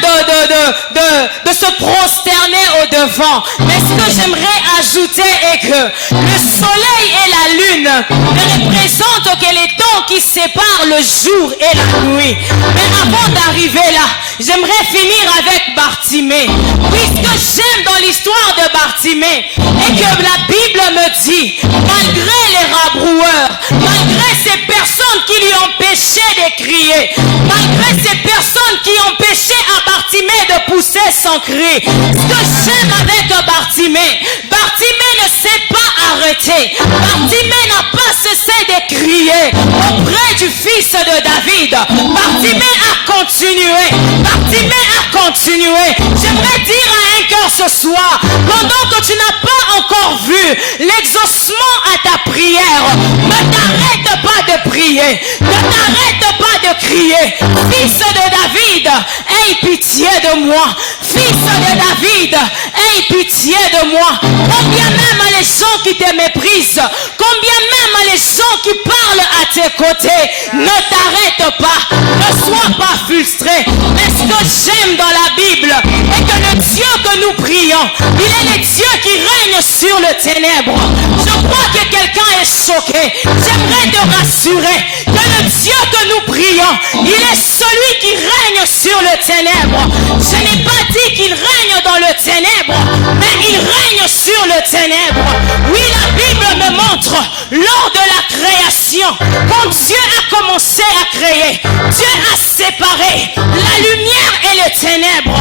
de se prosterner au devant. Mais ce que j'aimerais ajouter est que le soleil et la lune ne représentent que les temps qui séparent le jour et la nuit. Mais avant d'arriver là, j'aimerais finir avec Bartimée. Puisque j'aime dans l'histoire de Bartimée et que la Bible me dit, malgré les rabroueurs, malgré ces personnes qui lui empêchaient de crier, malgré ces personnes qui empêchaient à Bartimée de pousser son cri, ce que j'aime avec Bartimée ne s'est pas arrêté. Bartimée n'a pas cessé de crier auprès du fils de David. Bartimée a continué. J'aimerais dire à un cœur ce soir, pendant que tu n'as pas encore vu l'exaucement à ta prière, ne t'arrête pas de prier, ne t'arrête pas de crier. Fils de David, aie pitié de moi. Fils de David, aie pitié de moi. Combien même les gens qui te méprisent, combien même les gens qui parlent à tes côtés, ne t'arrête pas, ne sois pas frustré. Mais ce que j'aime dans la Bible est que le Dieu que nous prions, il est le Dieu qui règne sur le ténèbre. Je crois que quelqu'un est choqué. J'aimerais te rassurer que le Dieu que nous prions, il est celui qui règne sur le ténèbre. Je n'ai pas dit qu'il règne dans le ténèbre, mais il règne sur le ténèbre. Oui, la Bible me montre, lors de la création, quand Dieu a commencé à créer, Dieu a séparé la lumière et les ténèbres.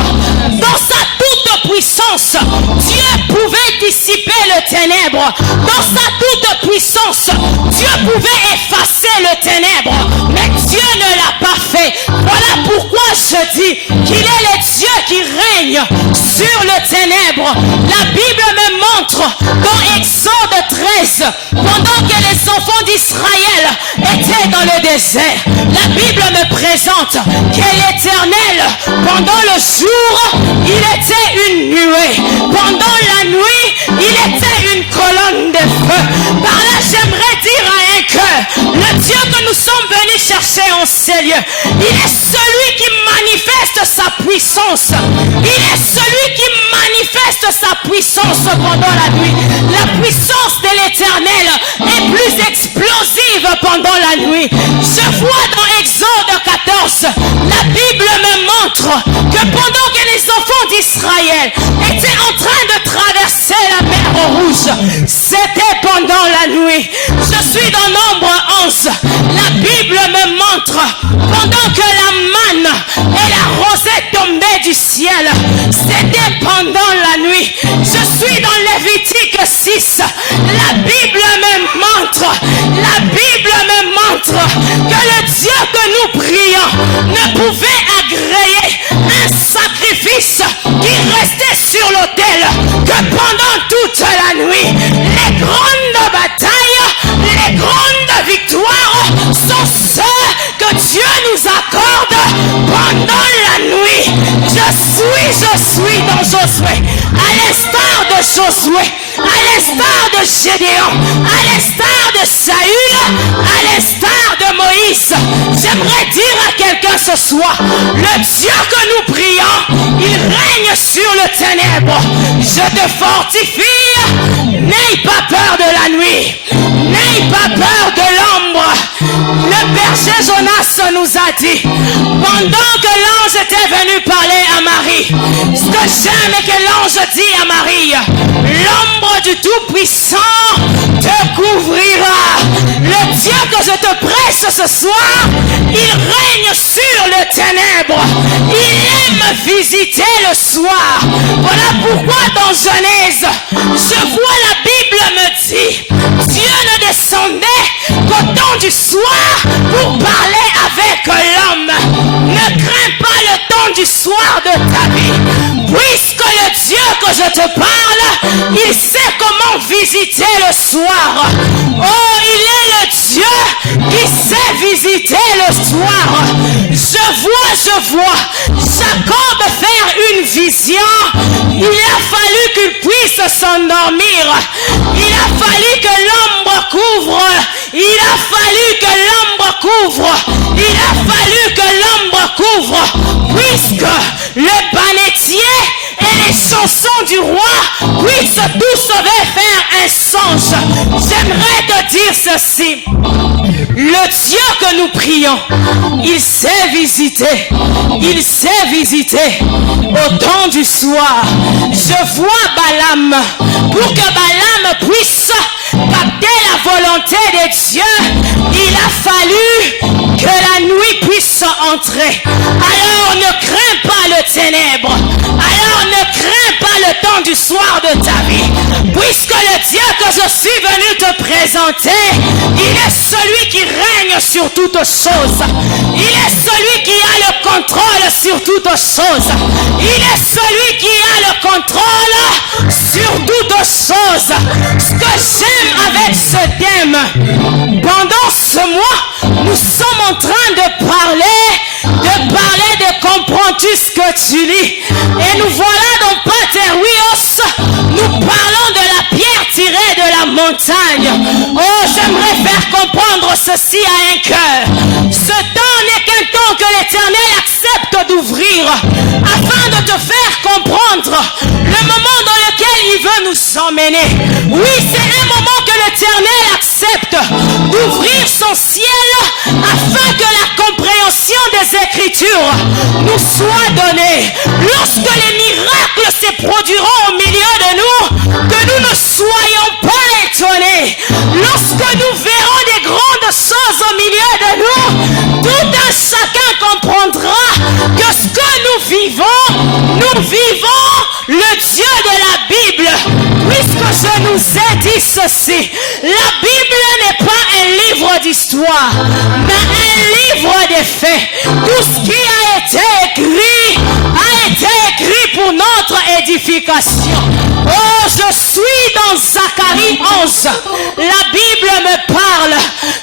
Dans sa toute puissance, Dieu pouvait dissiper le ténèbre. Dans sa toute puissance, Dieu pouvait effacer le ténèbre. Mais Dieu ne l'a pas fait. Voilà pourquoi je dis qu'il est le Dieu qui règne sur le ténèbre. La Bible me montre dans Exode 13, pendant que les enfants d'Israël étaient dans le désert, la Bible me présente que l'Éternel, pendant le jour, il était une nuée. Pendant la nuit, il était une colonne de feu. Par là, j'aimerais dire à un cœur, le Dieu que nous sommes venus chercher en ces lieux, il est celui qui manifeste sa puissance. Il est celui qui manifeste sa puissance pendant la nuit. La puissance de l'Éternel est plus explosive pendant la nuit. Je vois dans Exode 14, la Bible me montre que pendant que les enfants d'Israël étaient en train de traverser la mer Rouge, c'était pendant la nuit. Je suis dans Nombre 11. La Bible me montre, pendant que la du ciel. C'était pendant la nuit. Je suis dans Lévitique 6. La Bible me montre, que le Dieu que nous prions ne pouvait agréer un sacrifice qui restait sur l'autel que pendant toute la nuit. Les grandes batailles, les grandes victoires sont ceux que Dieu nous accorde pendant la nuit. Je suis dans Josué, à l'instar de Josué, à l'instar de Gédéon, à l'instar de Saül, à l'instar de Moïse. J'aimerais dire à quelqu'un ce soir, le Dieu que nous prions, il règne sur le ténèbre. Je te fortifie, n'aie pas peur de la nuit, n'aie pas peur de l'ombre. Le berger Jonas nous a dit, pendant que l'ange était venu parler à Marie, ce que j'aime est que l'ange dit à Marie, l'ombre du Tout-Puissant te couvrira. Le Dieu que je te prêche ce soir, il règne sur le ténèbre. Il aime visiter le soir. Voilà pourquoi dans Genèse, je vois la Bible me dit, Dieu ne descendait qu'au temps du soir pour parler avec l'homme. Ne crains pas le temps du soir de ta vie, puisque le Dieu que je te parle, il sait comment visiter le soir. Oh, il est le Dieu qui sait visiter le soir. Je vois Jacob faire une vision. Il a fallu qu'il puisse s'endormir. Il a fallu que l'ombre couvre. Il a fallu que l'ombre couvre. Il a fallu que l'ombre couvre. Puisque le bannétier et les chansons du roi puissent tous faire un songe. J'aimerais te dire ceci. Le Dieu que nous prions, il sait visiter au temps du soir. Je vois Balaam, pour que Balaam puisse capter la volonté de Dieu, il a fallu que la nuit puisse entrer. Alors ne crains pas le ténèbre, alors ne crains pas le temps du soir de ta vie, puisque le Dieu que je suis venu te présenter, il est celui qui règne sur toutes choses. Il est celui qui a le contrôle sur toutes choses. Il est celui qui a le contrôle sur toutes choses. Ce que j'aime avec ce thème, pendant ce mois, nous sommes en train de parler de comprends-tu ce que tu lis. Et nous voilà dans Paterios, nous parlons de la pierre tirée de la montagne. Oh, j'aimerais faire comprendre ceci à un cœur. Ce temps n'est qu'un temps que l'Éternel accepte d'ouvrir afin de te faire comprendre le moment dans lequel il veut nous emmener. Oui, c'est un moment que l'Éternel accepte d'ouvrir son ciel afin que la compréhension des Écritures nous soit donnée. Lorsque les miracles se produiront au milieu de nous, que nous ne soyons pas étonnés. Lorsque nous verrons des grandes choses au milieu de nous, tout un chacun comprendra que ce que nous vivons le Dieu de la Bible. Puisque je nous ai dit ceci, la Bible n'est pas un livre d'histoire, mais un livre des faits. Tout ce qui a été écrit pour notre édification. Oh, je suis dans Zacharie 11. La Bible me parle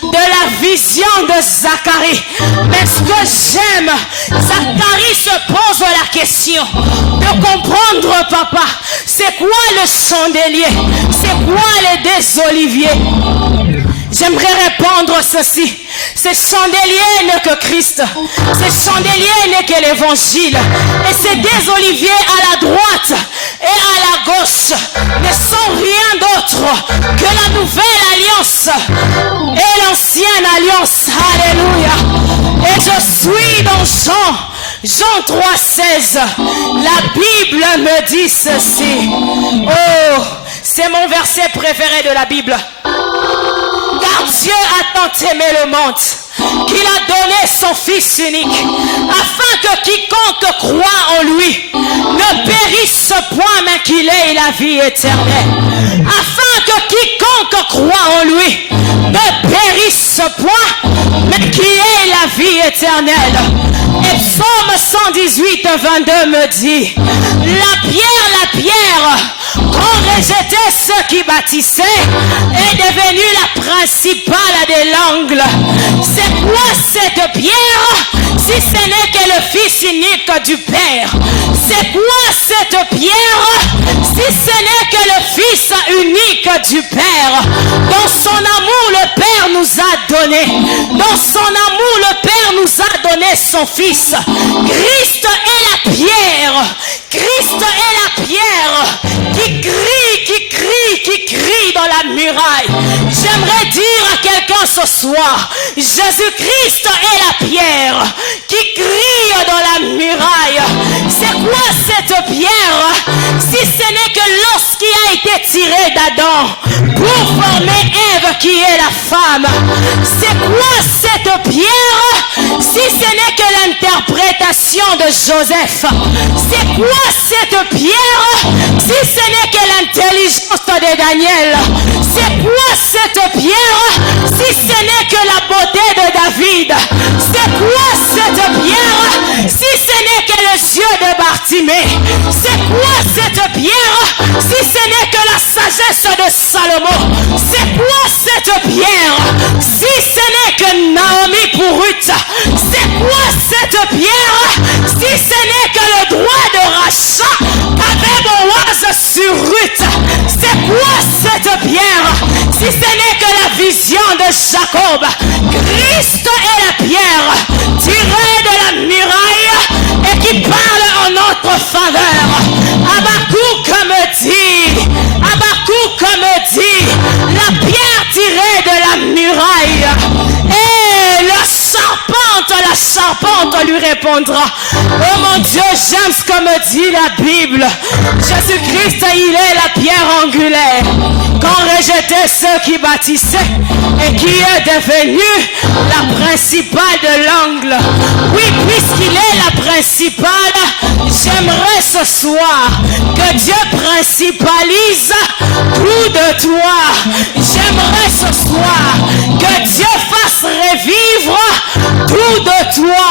de la vision de Zacharie. Mais ce que j'aime, Zacharie se pose la question de comprendre, papa, c'est quoi le chandelier? C'est quoi le des oliviers? J'aimerais répondre ceci. Ce chandelier n'est que Christ. Ce chandelier n'est que l'évangile. Et ces deux oliviers à la droite et à la gauche ne sont rien d'autre que la nouvelle alliance et l'ancienne alliance. Alléluia. Et je suis dans Jean 3,16. La Bible me dit ceci. Oh, c'est mon verset préféré de la Bible. Car Dieu a tant aimé le monde qu'il a donné son Fils unique, afin que quiconque croit en lui ne périsse point, mais qu'il ait la vie éternelle. Afin que quiconque croit en lui ne périsse point, mais qu'il ait la vie éternelle. Et Psaume 118, 22 me dit, la pierre qu'ont rejeté ceux qui bâtissaient est devenue la principale de l'angle. C'est quoi cette pierre si ce n'est que le Fils unique du Père? C'est quoi cette pierre si ce n'est que le Fils unique du Père? Dans son amour, le Père nous a donné. Dans son amour, le Père nous a donné son Fils. Christ est la pierre. Christ est la pierre qui crie dans la muraille. J'aimerais dire à quelqu'un ce soir, Jésus-Christ est la pierre qui crie dans la muraille. C'est quoi cette pierre si ce n'est que l'os qui a été tiré d'Adam pour former Ève qui est la femme? C'est quoi cette pierre si ce n'est que l'interprétation de Joseph? C'est quoi cette pierre si ce n'est que l'intelligence de Daniel? C'est quoi cette pierre si ce n'est que la beauté de David? C'est quoi cette pierre si ce n'est que les yeux de Bartimée? C'est quoi cette pierre si ce n'est que la sagesse de Salomon? C'est quoi cette pierre si ce n'est que Naomi pour Ruth? C'est quoi cette pierre si ce n'est que le droit de rachat qu'avait Boaz sur Ruth? C'est quoi cette pierre si ce n'est que la vision de Jacob? Christ est la pierre tirée de la muraille et qui parle en notre faveur. Habakkuk me dit, la pierre tirée de la muraille. Et la serpente lui répondra. Oh mon Dieu, j'aime ce que me dit la Bible. Jésus-Christ, il est la pierre angulaire qu'ont rejeté ceux qui bâtissaient et qui est devenu la principale de l'angle. Oui, puisqu'il est la principale, j'aimerais ce soir que Dieu principalise tout de toi. J'aimerais ce soir que Dieu fasse revivre tout de toi.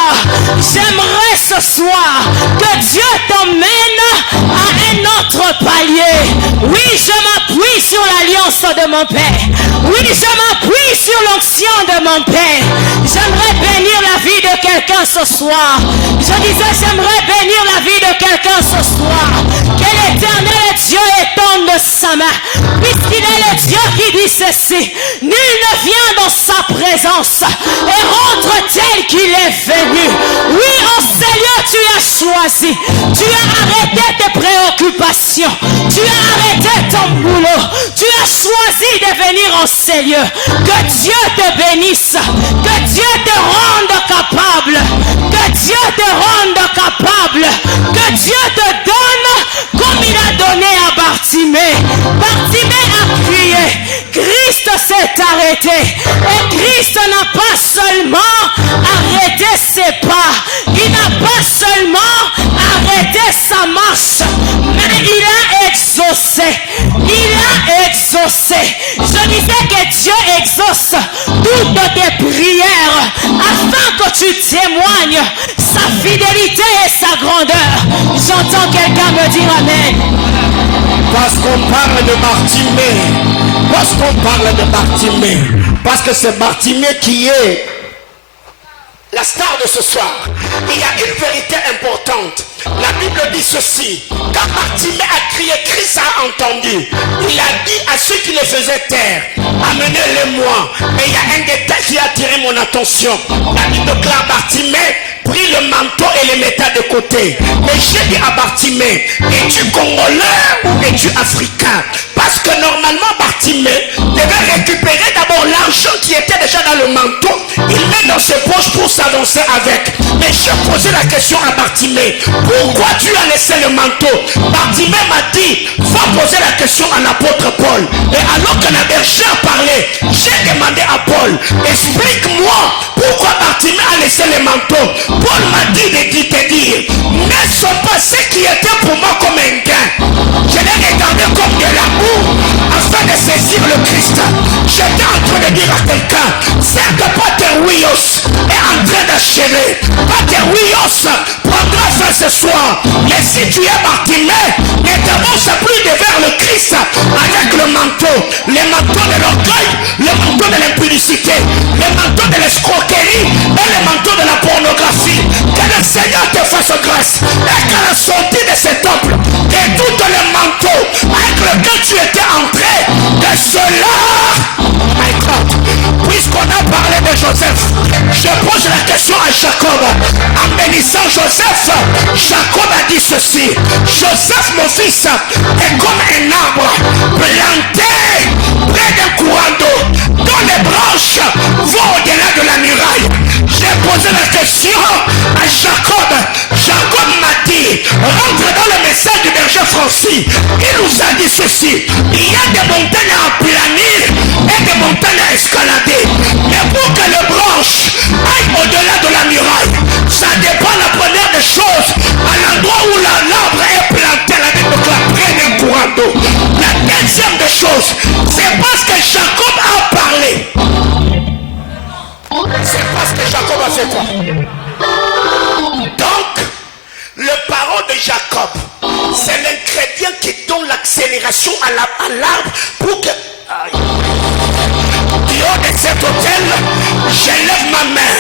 J'aimerais ce soir que Dieu t'emmène à un autre palier. Oui, je m'appuie sur l'alliance de mon Père. Oui, je m'appuie sur l'onction de mon Père. J'aimerais bénir la vie de quelqu'un ce soir. Je disais, j'aimerais bénir la vie de quelqu'un ce soir. Que l'éternel Dieu étende sa main. Puisqu'il est le Dieu qui dit ceci. Nul ne vient dans sa présence et rentre tel qu'il est venu. Oui, en ce lieu, tu as choisi. Tu as arrêté tes préoccupations. Tu as arrêté ton boulot. Tu as choisi de venir en ces lieux. Que Dieu te bénisse. Que Dieu te rende capable. Que Dieu te rende capable. Que Dieu te donne comme il a donné à Bartimée. Bartimée a crié. Christ s'est arrêté. Et Christ n'a pas seulement arrêté ses pas. Il n'a pas seulement arrêté sa marche. Mais il a exaucé. Il a exaucé. Je disais que Dieu exauce toutes tes prières afin que tu témoignes sa fidélité et sa grandeur. J'entends quelqu'un me dire amen. Parce qu'on parle de Bartimée. Parce qu'on parle de Bartimée. Parce que c'est Bartimée qui est la star de ce soir. Il y a une vérité importante. La Bible dit ceci. Quand Bartimée a crié, Christ a entendu. Il a dit à ceux qui le faisaient taire, amenez-les-moi. Mais il y a un détail qui a attiré mon attention. La Bible déclare Bartimée prit le manteau et le metta de côté. Mais j'ai dit à Bartimée, es-tu congolais ou es-tu africain? Parce que normalement Bartimée devait récupérer d'abord l'argent qui était déjà dans le manteau. Il met dans ses poches pour s'avancer avec. Mais j'ai posé la question à Bartimée. Pourquoi tu as laissé le manteau? Bartimée m'a dit, va poser la question à l'apôtre Paul. Et alors que la berger a parlé, j'ai demandé à Paul, explique-moi pourquoi c'est le manteau. Paul m'a dit de te dire, ne sont pas ceux qui étaient pour moi comme un gain. Je les regardais comme de l'amour afin de saisir le Christ. J'étais en train de dire à quelqu'un, certes Paterwios est en train d'achever. Paterwios prendra fin ce soir. Mais si tu es Bartimée, ne t'avance plus vers le Christ avec le manteau de l'orgueil, le manteau de l'impudicité, le manteau de l'escroquerie et le manteau de la pornographie. Que le Seigneur te fasse grâce et qu'à la sortie de ce temple, que tout le manteau avec lequel tu étais entré, que cela, my God, puisqu'on a parlé de Joseph, je pose la question à Jacob. En bénissant Joseph, Jacob a dit ceci: Joseph mon fils est comme un arbre planté près d'un courant d'eau dont les branches vont au-delà de la muraille. J'ai posé la question à Jacob. Jacob m'a dit, rentre dans le message du berger Francis. Il nous a dit ceci: il y a des montagnes à planir et des montagnes à escalader. Mais pour que les branches aillent au-delà de la muraille, ça dépend la première des choses. À l'endroit où l'arbre est planté, la Bible déclare près d'un courant d'eau. La deuxième des choses, c'est parce que Jacob a parlé. C'est parce que Jacob a fait quoi? Donc, le parole de Jacob, c'est l'ingrédient qui donne l'accélération à l'arbre pour que... Du haut de cet autel, j'élève ma main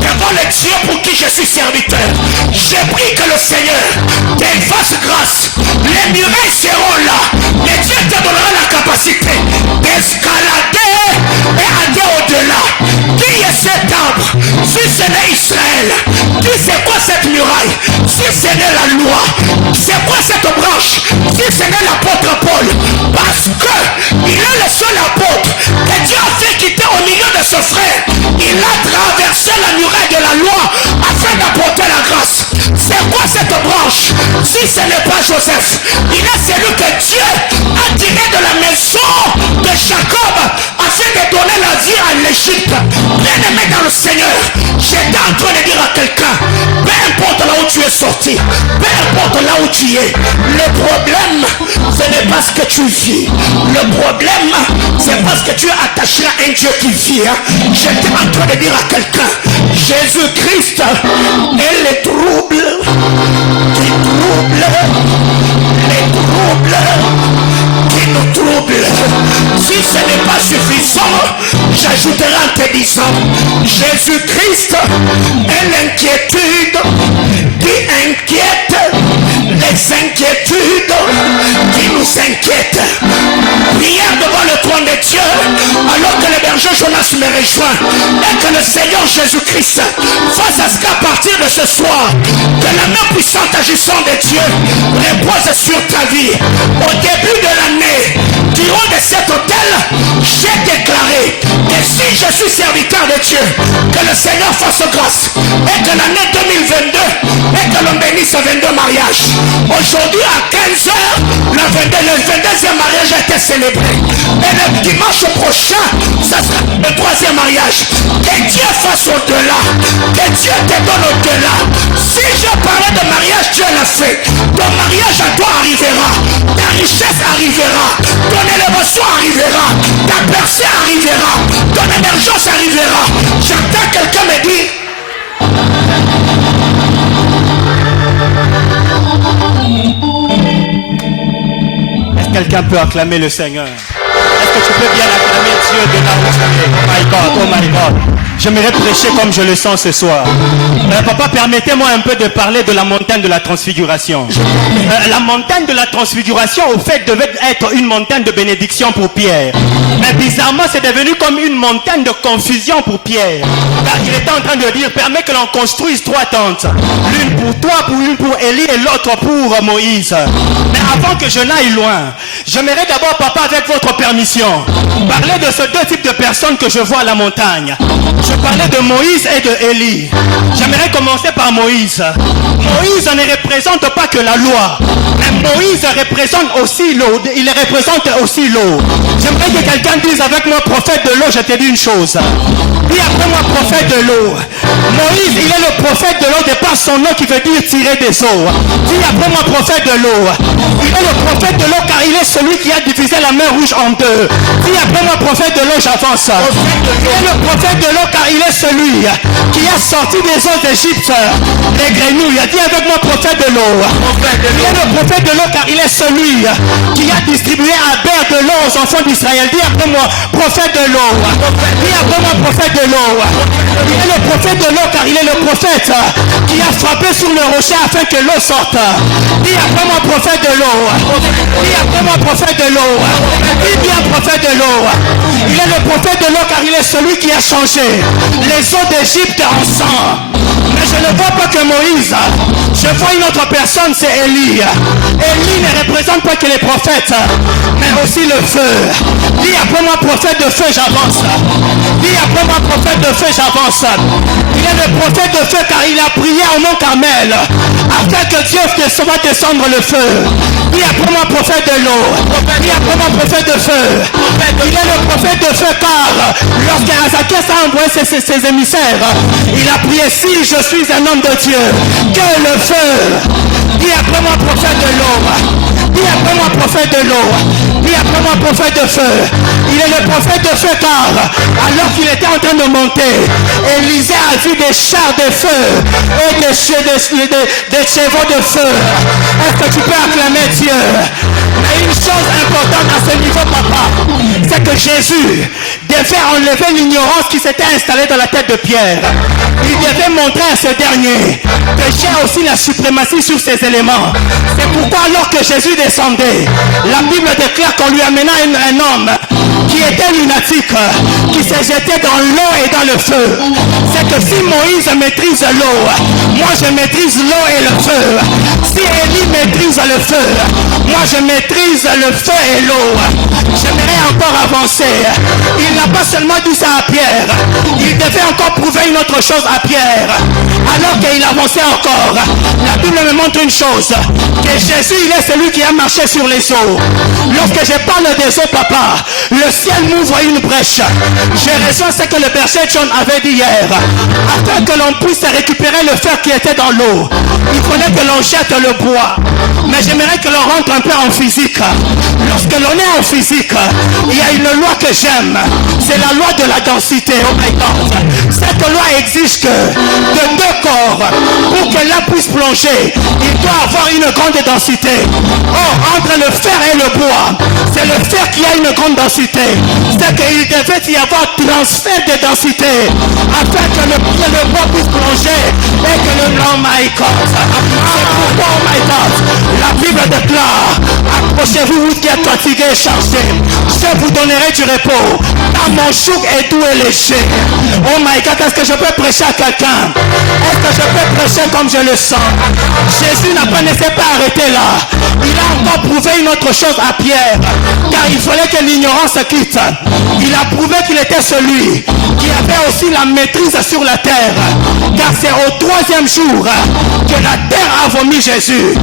devant le Dieu pour qui je suis serviteur. J'ai pris que le Seigneur te fasse grâce. Les murailles seront là, mais Dieu te donnera la capacité d'escalader et aller au-delà. Qui est cet arbre? Si ce n'est Israël, qui c'est quoi cette muraille? Si ce n'est la loi, c'est quoi cette branche? Si ce n'est l'apôtre Paul, parce que il est le seul apôtre que Dieu a fait quitter au milieu de ce frère. Il a traversé la muraille de la loi afin d'apporter la grâce. C'est quoi cette branche? Si ce n'est pas Joseph, il est celui que Dieu a tiré de la maison de Jacob afin de donner la vie à l'Égypte. Bien aimé dans le Seigneur, j'étais en train de dire à quelqu'un, peu importe là où tu es sorti, peu importe là où tu es, le problème, ce n'est pas ce que tu vis. Le problème, c'est parce que tu es attaché à un Dieu qui vit. J'étais en train de dire à quelqu'un, Jésus-Christ est les troubles qui nous troublent. Si ce n'est pas suffisant, j'ajouterai en te disant, Jésus-Christ est l'inquiétude qui inquiète les inquiétudes qui nous inquiètent. Prière devant le trône de Dieu alors que le berger Jonas me rejoint et que le Seigneur Jésus-Christ fasse à ce qu'à partir de ce soir, que la main puissante agissante de Dieu repose sur ta vie. Au début de l'année, du haut de cet hôtel, j'ai déclaré que si je suis serviteur de Dieu, que le Seigneur fasse grâce et que l'année 2022 et que l'on bénisse 22 mariages. Aujourd'hui à 15h, le 22e mariage a été célébré. Et le dimanche prochain, ça sera le 3e mariage. Que Dieu fasse au-delà. Que Dieu te donne au-delà. Si je parlais de mariage, Dieu l'a fait. Ton mariage à toi arrivera. Ta richesse arrivera. Ton élévation arrivera. Ta percée arrivera. Ton émergence arrivera. J'entends quelqu'un me dire... Est-ce que quelqu'un peut acclamer le Seigneur? Est-ce que tu peux bien acclamer Dieu de là où tu es? Oh my God, oh my God. J'aimerais prêcher comme je le sens ce soir. Papa, permettez-moi un peu de parler de la montagne de la transfiguration. La montagne de la transfiguration, au fait, devait être une montagne de bénédiction pour Pierre. Mais bizarrement, c'est devenu comme une montagne de confusion pour Pierre. Car il était en train de dire, permets que l'on construise 3 tentes. L'une pour toi, une pour Élie et l'autre pour Moïse. Mais avant que je n'aille loin, j'aimerais d'abord, papa, avec votre permission, parler de ces 2 types de personnes que je vois à la montagne. Je parlais de Moïse et de Élie. J'aimerais commencer par Moïse. Moïse ne représente pas que la loi, mais Moïse représente aussi l'eau. Il représente aussi l'eau. J'aimerais que quelqu'un dise avec moi, prophète de l'eau, je te dis une chose. Dis après moi, prophète de l'eau. Moïse, il est le prophète de l'eau de par son nom qui veut dire tirer des eaux. Dis après moi prophète de l'eau. Il est le prophète de l'eau car il est celui qui a divisé la mer rouge en deux. Dis après moi prophète de l'eau, j'avance. Il est le prophète de l'eau car il est celui qui a sorti des eaux d'Égypte les grenouilles. Dis avec moi prophète de l'eau. Il est le prophète de l'eau car il est celui qui a distribué à Ber de l'eau aux enfants d'Israël. Dis après moi prophète de l'eau. Dis après moi prophète de l'eau. Il est le prophète de l'eau car il est le prophète qui a frappé sur le rocher afin que l'eau sorte. Dis après moi prophète de l'eau. Dis après moi prophète de l'eau. Dis bien prophète de l'eau. Il est le prophète de l'eau car il est celui qui a changé les eaux d'Égypte en sang. Mais je ne vois pas que Moïse. Je vois une autre personne, c'est Élie. Élie ne représente pas que les prophètes, mais aussi le feu. Dis après moi prophète de feu, j'avance. Dis après moi prophète de feu, j'avance. Il est le prophète de feu car il a prié au mont Carmel afin que Dieu va descendre le feu. Dis après moi prophète de l'eau. Dis après moi prophète de feu. Il est le prophète de feu car lorsque Azakias a envoyé ses émissaires, il a prié si je suis un homme de Dieu, que le feu. Dis après moi prophète de l'eau. Dis après moi prophète de l'eau. Dis après moi prophète de feu. Il est le prophète de feu car alors qu'il était en train de monter, Élisée a vu des chars de feu et des chevaux de feu. Est-ce que tu peux acclamer Dieu? Mais une chose importante à ce niveau, papa, c'est que Jésus devait enlever l'ignorance qui s'était installée dans la tête de Pierre. Il devait montrer à ce dernier que j'ai aussi la suprématie sur ces éléments. C'est pourquoi alors que Jésus descendait, la Bible déclare qu'on lui amena un homme qui était lunatique, qui s'est jeté dans l'eau et dans le feu. C'est que si Moïse maîtrise l'eau, moi je maîtrise l'eau et le feu. Si Élie maîtrise le feu, moi je maîtrise le feu et l'eau. J'aimerais encore avancer. Il n'a pas seulement dit ça à Pierre, il devait encore prouver une autre chose à Pierre. Alors qu'il avançait encore, la Bible me montre une chose, que Jésus il est celui qui a marché sur les eaux. Lorsque je parle des eaux, papa, le ciel m'ouvre une brèche. Je reçois ce que le berger John avait dit hier. Afin que l'on puisse récupérer le fer qui était dans l'eau, il fallait que l'on jette le bois. Mais j'aimerais que l'on rentre un peu en physique. Lorsque l'on est en physique, il y a une loi que j'aime. C'est la loi de la densité. Oh my God. Cette loi exige que de deux corps, pour que l'un puisse plonger, il doit avoir une grande densité. Oh, entre le fer et le bois, c'est le fer qui a une grande densité. C'est qu'il devait y avoir transfert de densité afin que le bois puisse plonger et que le oh my God. C'est pourquoi, oh my God, la Bible déclare, approchez-vous, vous qui êtes fatigués et chargés, je vous donnerai du repos. Dans mon joug est doux et léger. Oh my God, est-ce que je peux prêcher à quelqu'un? Est-ce que je peux prêcher comme je le sens? Jésus n'a pas laissé pas arrêter là. Il a encore prouvé une autre chose à Pierre, car il fallait que l'ignorance se quitte. Il a prouvé qu'il était celui qui avait aussi la maîtrise sur la terre, car c'est au troisième jour que la terre a vomi Jésus.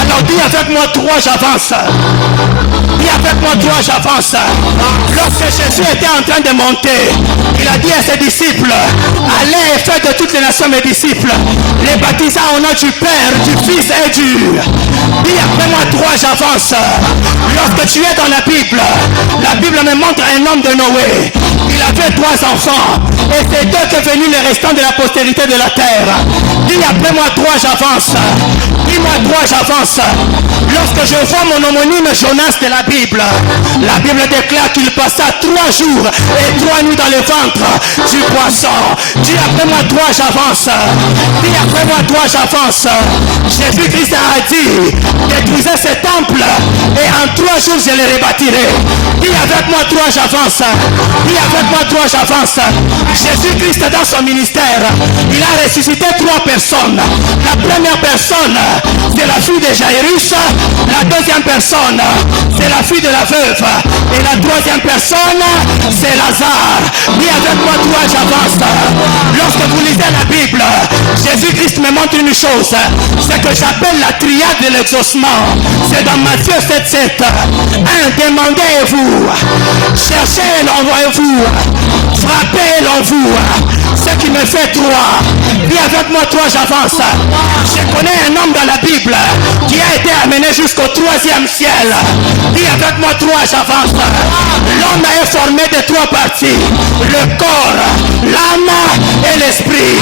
Alors dis avec moi 3, j'avance. Dis avec moi 3, j'avance. Lorsque Jésus était en train de monter, il a dit à ses disciples, allez et faites de toutes les nations mes disciples, les baptisant au nom du Père, du Fils et du... Dis après moi 3, j'avance. Lorsque tu es dans la Bible me montre un homme de Noé. Il avait 3 enfants et c'est d'eux que venus les restants de la postérité de la terre. Dis après moi 3, j'avance. Dis-moi 3, j'avance. Lorsque je vois mon homonyme Jonas de la Bible déclare qu'il passa 3 jours et 3 nuits dans le ventre du poisson. Dis après moi 3, j'avance. Dis après moi 3, j'avance. Jésus-Christ a dit, détruisez ce temple et en 3 jours je le rebâtirai. Dis avec moi 3, j'avance. Dis avec moi 3, j'avance. Jésus-Christ dans son ministère, il a ressuscité 3 personnes. La première personne, c'est la fille de Jairus. La deuxième personne, c'est la fille de la veuve. Et la troisième personne, c'est Lazare. Dis avec moi 3, j'avance. Lorsque vous lisez la Bible, Jésus-Christ me montre une chose. C'est que j'appelle la triade de l'exaucement. C'est dans Matthieu 7:7. 1, demandez et vous. Cherchez et l'on voit vous. Frappez et l'on vous. Ce qui me fait 3. Dis avec moi 3, j'avance. Je connais un homme dans la Bible qui a été amené jusqu'au 3e ciel. Dis avec moi 3, j'avance. L'homme est formé de 3 parties. Le corps, l'âme et l'esprit.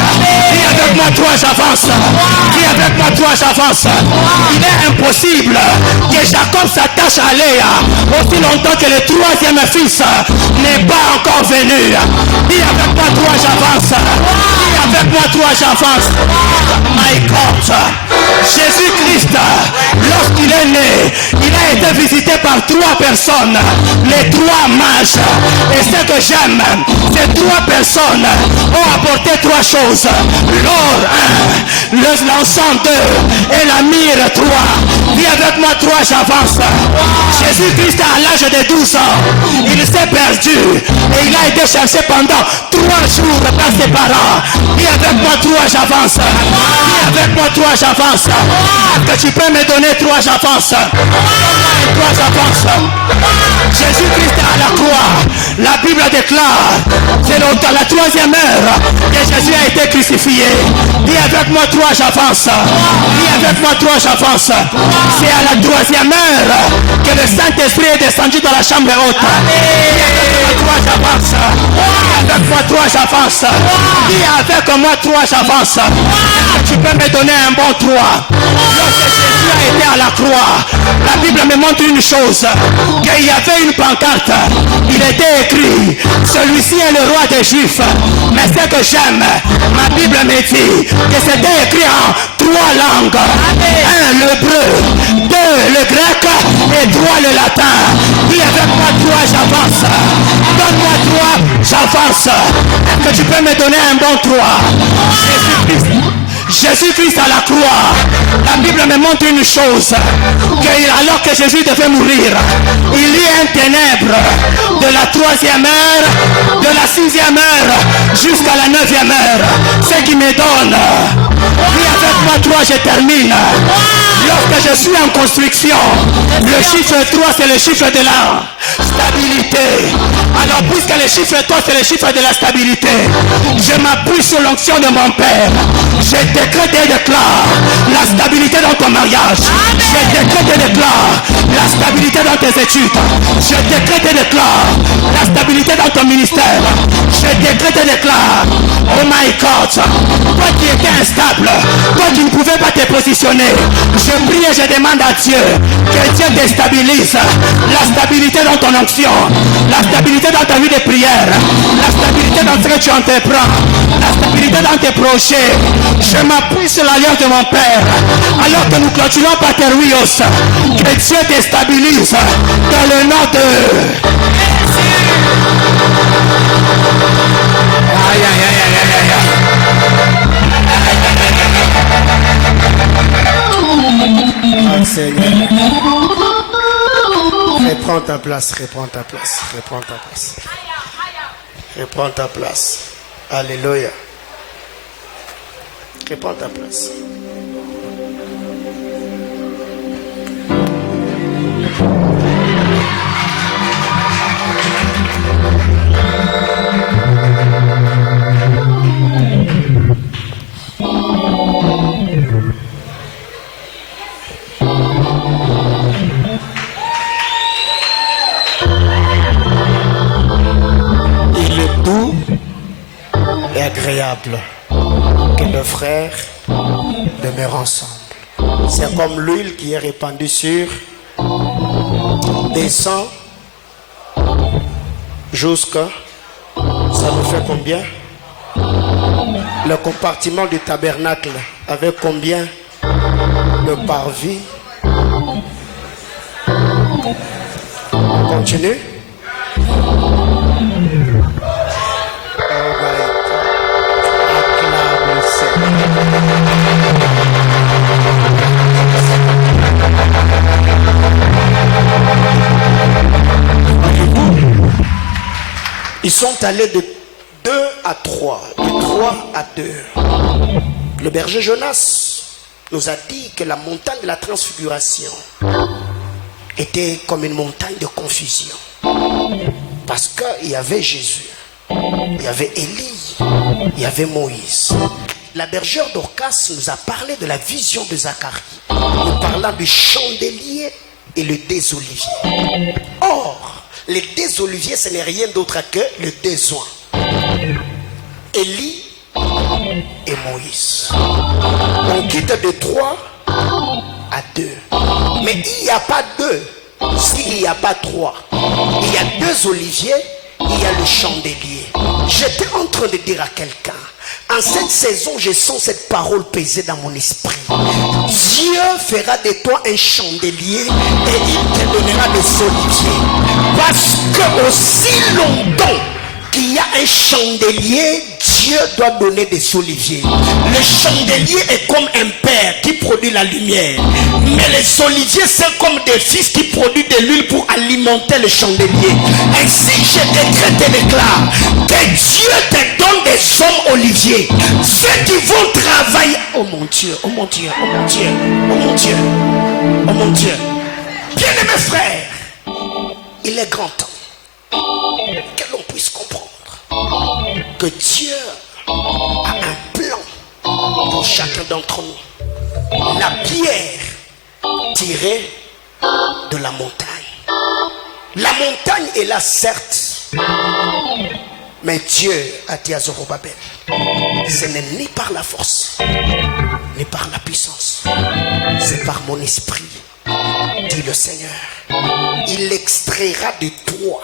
Dis avec moi 3, j'avance. Dis avec moi 3, j'avance. Il est impossible que Jacob s'attache à Léa aussi longtemps que le 3e fils n'est pas encore venu. Dis avec moi 3, j'avance. Dis avec moi 3, j'avance. My God. Jésus-Christ, lorsqu'il est né, il a été visité par 3 personnes, les 3 mages. Et ce que j'aime, ces 3 personnes ont apporté 3 choses. L'or 1, l'encens 2 et la myrrhe 3. Dis avec moi 3, j'avance. Jésus-Christ à l'âge de 12 ans, il s'est perdu et il a été cherché pendant 3 jours par ses parents. Dis avec moi 3, j'avance. Dis avec moi 3, j'avance. Est-ce que tu peux me donner 3, j'avance? 3, j'avance. Jésus-Christ à la croix. La Bible déclare, c'est la 3e heure que Jésus a été crucifié. Dis avec moi 3, j'avance. Dis avec moi 3, j'avance. C'est à la 3e heure que le Saint-Esprit est descendu dans la chambre haute. Dis avec moi 3, j'avance. Dis avec moi 3, j'avance. Dis avec moi 3, j'avance. Tu peux me donner un bon 3. Lorsque Jésus a été à la croix, la Bible me montre une chose, qu'il y avait une pancarte. Il était écrit, celui-ci est le roi des Juifs. Mais ce que j'aime, ma Bible me dit que c'était écrit en 3 langues. 1, l'hébreu, 2, le grec et 3, le latin. Dis avec moi 3, j'avance. Donne-moi 3, j'avance. Est-ce que tu peux me donner un bon 3? Jésus-Christ à la croix, la Bible me montre une chose, alors que Jésus devait mourir, il y a un ténèbre de la 3e heure, de la 6e heure, jusqu'à la 9e heure, ce qui me donne, oui avec moi 3, je termine. Lorsque je suis en construction, le chiffre 3 c'est le chiffre de la stabilité. Alors puisque le chiffre 3 c'est le chiffre de la stabilité, je m'appuie sur l'onction de mon Père. Je décrète et déclare la stabilité dans ton mariage. Je décrète et déclare la stabilité dans tes études. Je décrète et déclare la stabilité dans ton ministère. Je décrète et déclare, oh my God, toi qui étais instable, toi qui ne pouvais pas te positionner, je prie et je demande à Dieu que Dieu te stabilise. La stabilité dans ton onction, la stabilité dans ta vie de prière, la stabilité dans ce que tu entreprends, la stabilité dans tes projets. Je m'appuie sur l'alliance de mon Père. Alors que nous clôturons Paterwios, que Dieu te stabilise dans le nom de... Aïe, aïe, aïe, aïe, aïe, aïe. Seigneur, reprends ta place, reprends ta place, reprends ta place. Reprends ta place. Alléluia. Reprends ta place. Il est doux et agréable que nos frères demeurent ensemble. C'est comme l'huile qui est répandue sur descend jusqu'à, ça nous fait combien? Le compartiment du tabernacle avait combien de parvis? On continue. Ils sont allés de 2 à 3, de 3 à 2. Le berger Jonas nous a dit que la montagne de la transfiguration était comme une montagne de confusion. Parce qu'il y avait Jésus, il y avait Élie, il y avait Moïse. La bergère Dorcas nous a parlé de la vision de Zacharie, nous parlant du chandelier et le désolivier. Or, le désolivier, ce n'est rien d'autre que le besoin. Élie et Moïse. On quitte de 3 à 2. Mais il n'y a pas 2 s'il n'y a pas 3. Il y a 2 oliviers, il y a le chandelier. J'étais en train de dire à quelqu'un, en cette saison, je sens cette parole peser dans mon esprit. Dieu fera de toi un chandelier et il te donnera des oliviers. Parce que aussi longtemps qu'il y a un chandelier, Dieu doit donner des oliviers. Le chandelier est comme un père qui produit la lumière. Mais les oliviers, c'est comme des fils qui produisent de l'huile pour alimenter le chandelier. Ainsi, je décrète et déclare que Dieu te donne des hommes oliviers. Ceux qui vont travailler. Oh mon Dieu, oh mon Dieu, oh mon Dieu, oh mon Dieu, oh mon Dieu. Bien-aimés frères, il est grand temps que l'on puisse comprendre que Dieu a un plan pour chacun d'entre nous. La pierre tirée de la montagne. La montagne est là certes, mais Dieu a dit à Zorobabel, ce n'est ni par la force, ni par la puissance, c'est par mon esprit, dit le Seigneur. Il extraira de toi.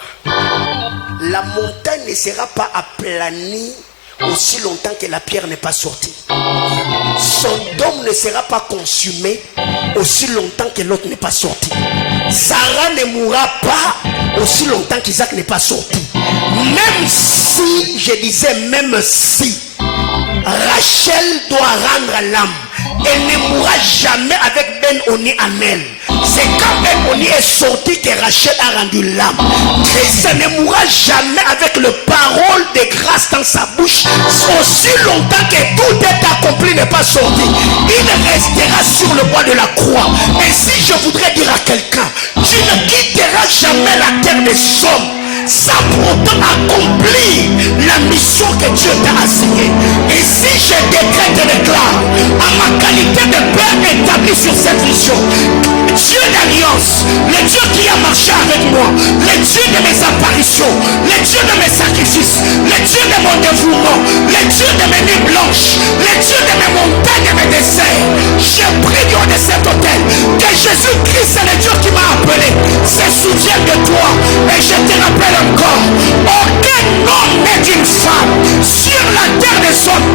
La montagne ne sera pas aplanie aussi longtemps que la pierre n'est pas sortie. Sodome ne sera pas consumé aussi longtemps que l'autre n'est pas sorti. Sarah ne mourra pas aussi longtemps qu'Isaac n'est pas sorti. Même si, je disais même si, Rachel doit rendre l'âme, elle ne mourra jamais avec Ben-Oni en elle. C'est quand Ben-Oni est sorti que Rachel a rendu l'âme. Christ ne mourra jamais avec le parole de grâce dans sa bouche. Aussi longtemps que tout est accompli n'est pas sorti, il restera sur le bois de la croix. Ainsi je voudrais dire à quelqu'un, tu ne quitteras jamais la terre des hommes sans pour autant accomplir la mission que Dieu t'a assignée. Et si je décrète et déclare à ma qualité de père établi sur cette vision, Dieu d'alliance, le Dieu qui a marché avec moi, le Dieu de mes apparitions, le Dieu de mes sacrifices, le Dieu de mon dévouement, le Dieu de mes nuits blanches, le Dieu de mes montagnes et mes déserts, je prie du haut de cet autel que Jésus-Christ est le Dieu qui m'a appelé se souvienne de toi. Et je te rappelle encore, aucun homme n'est une femme sur la terre des hommes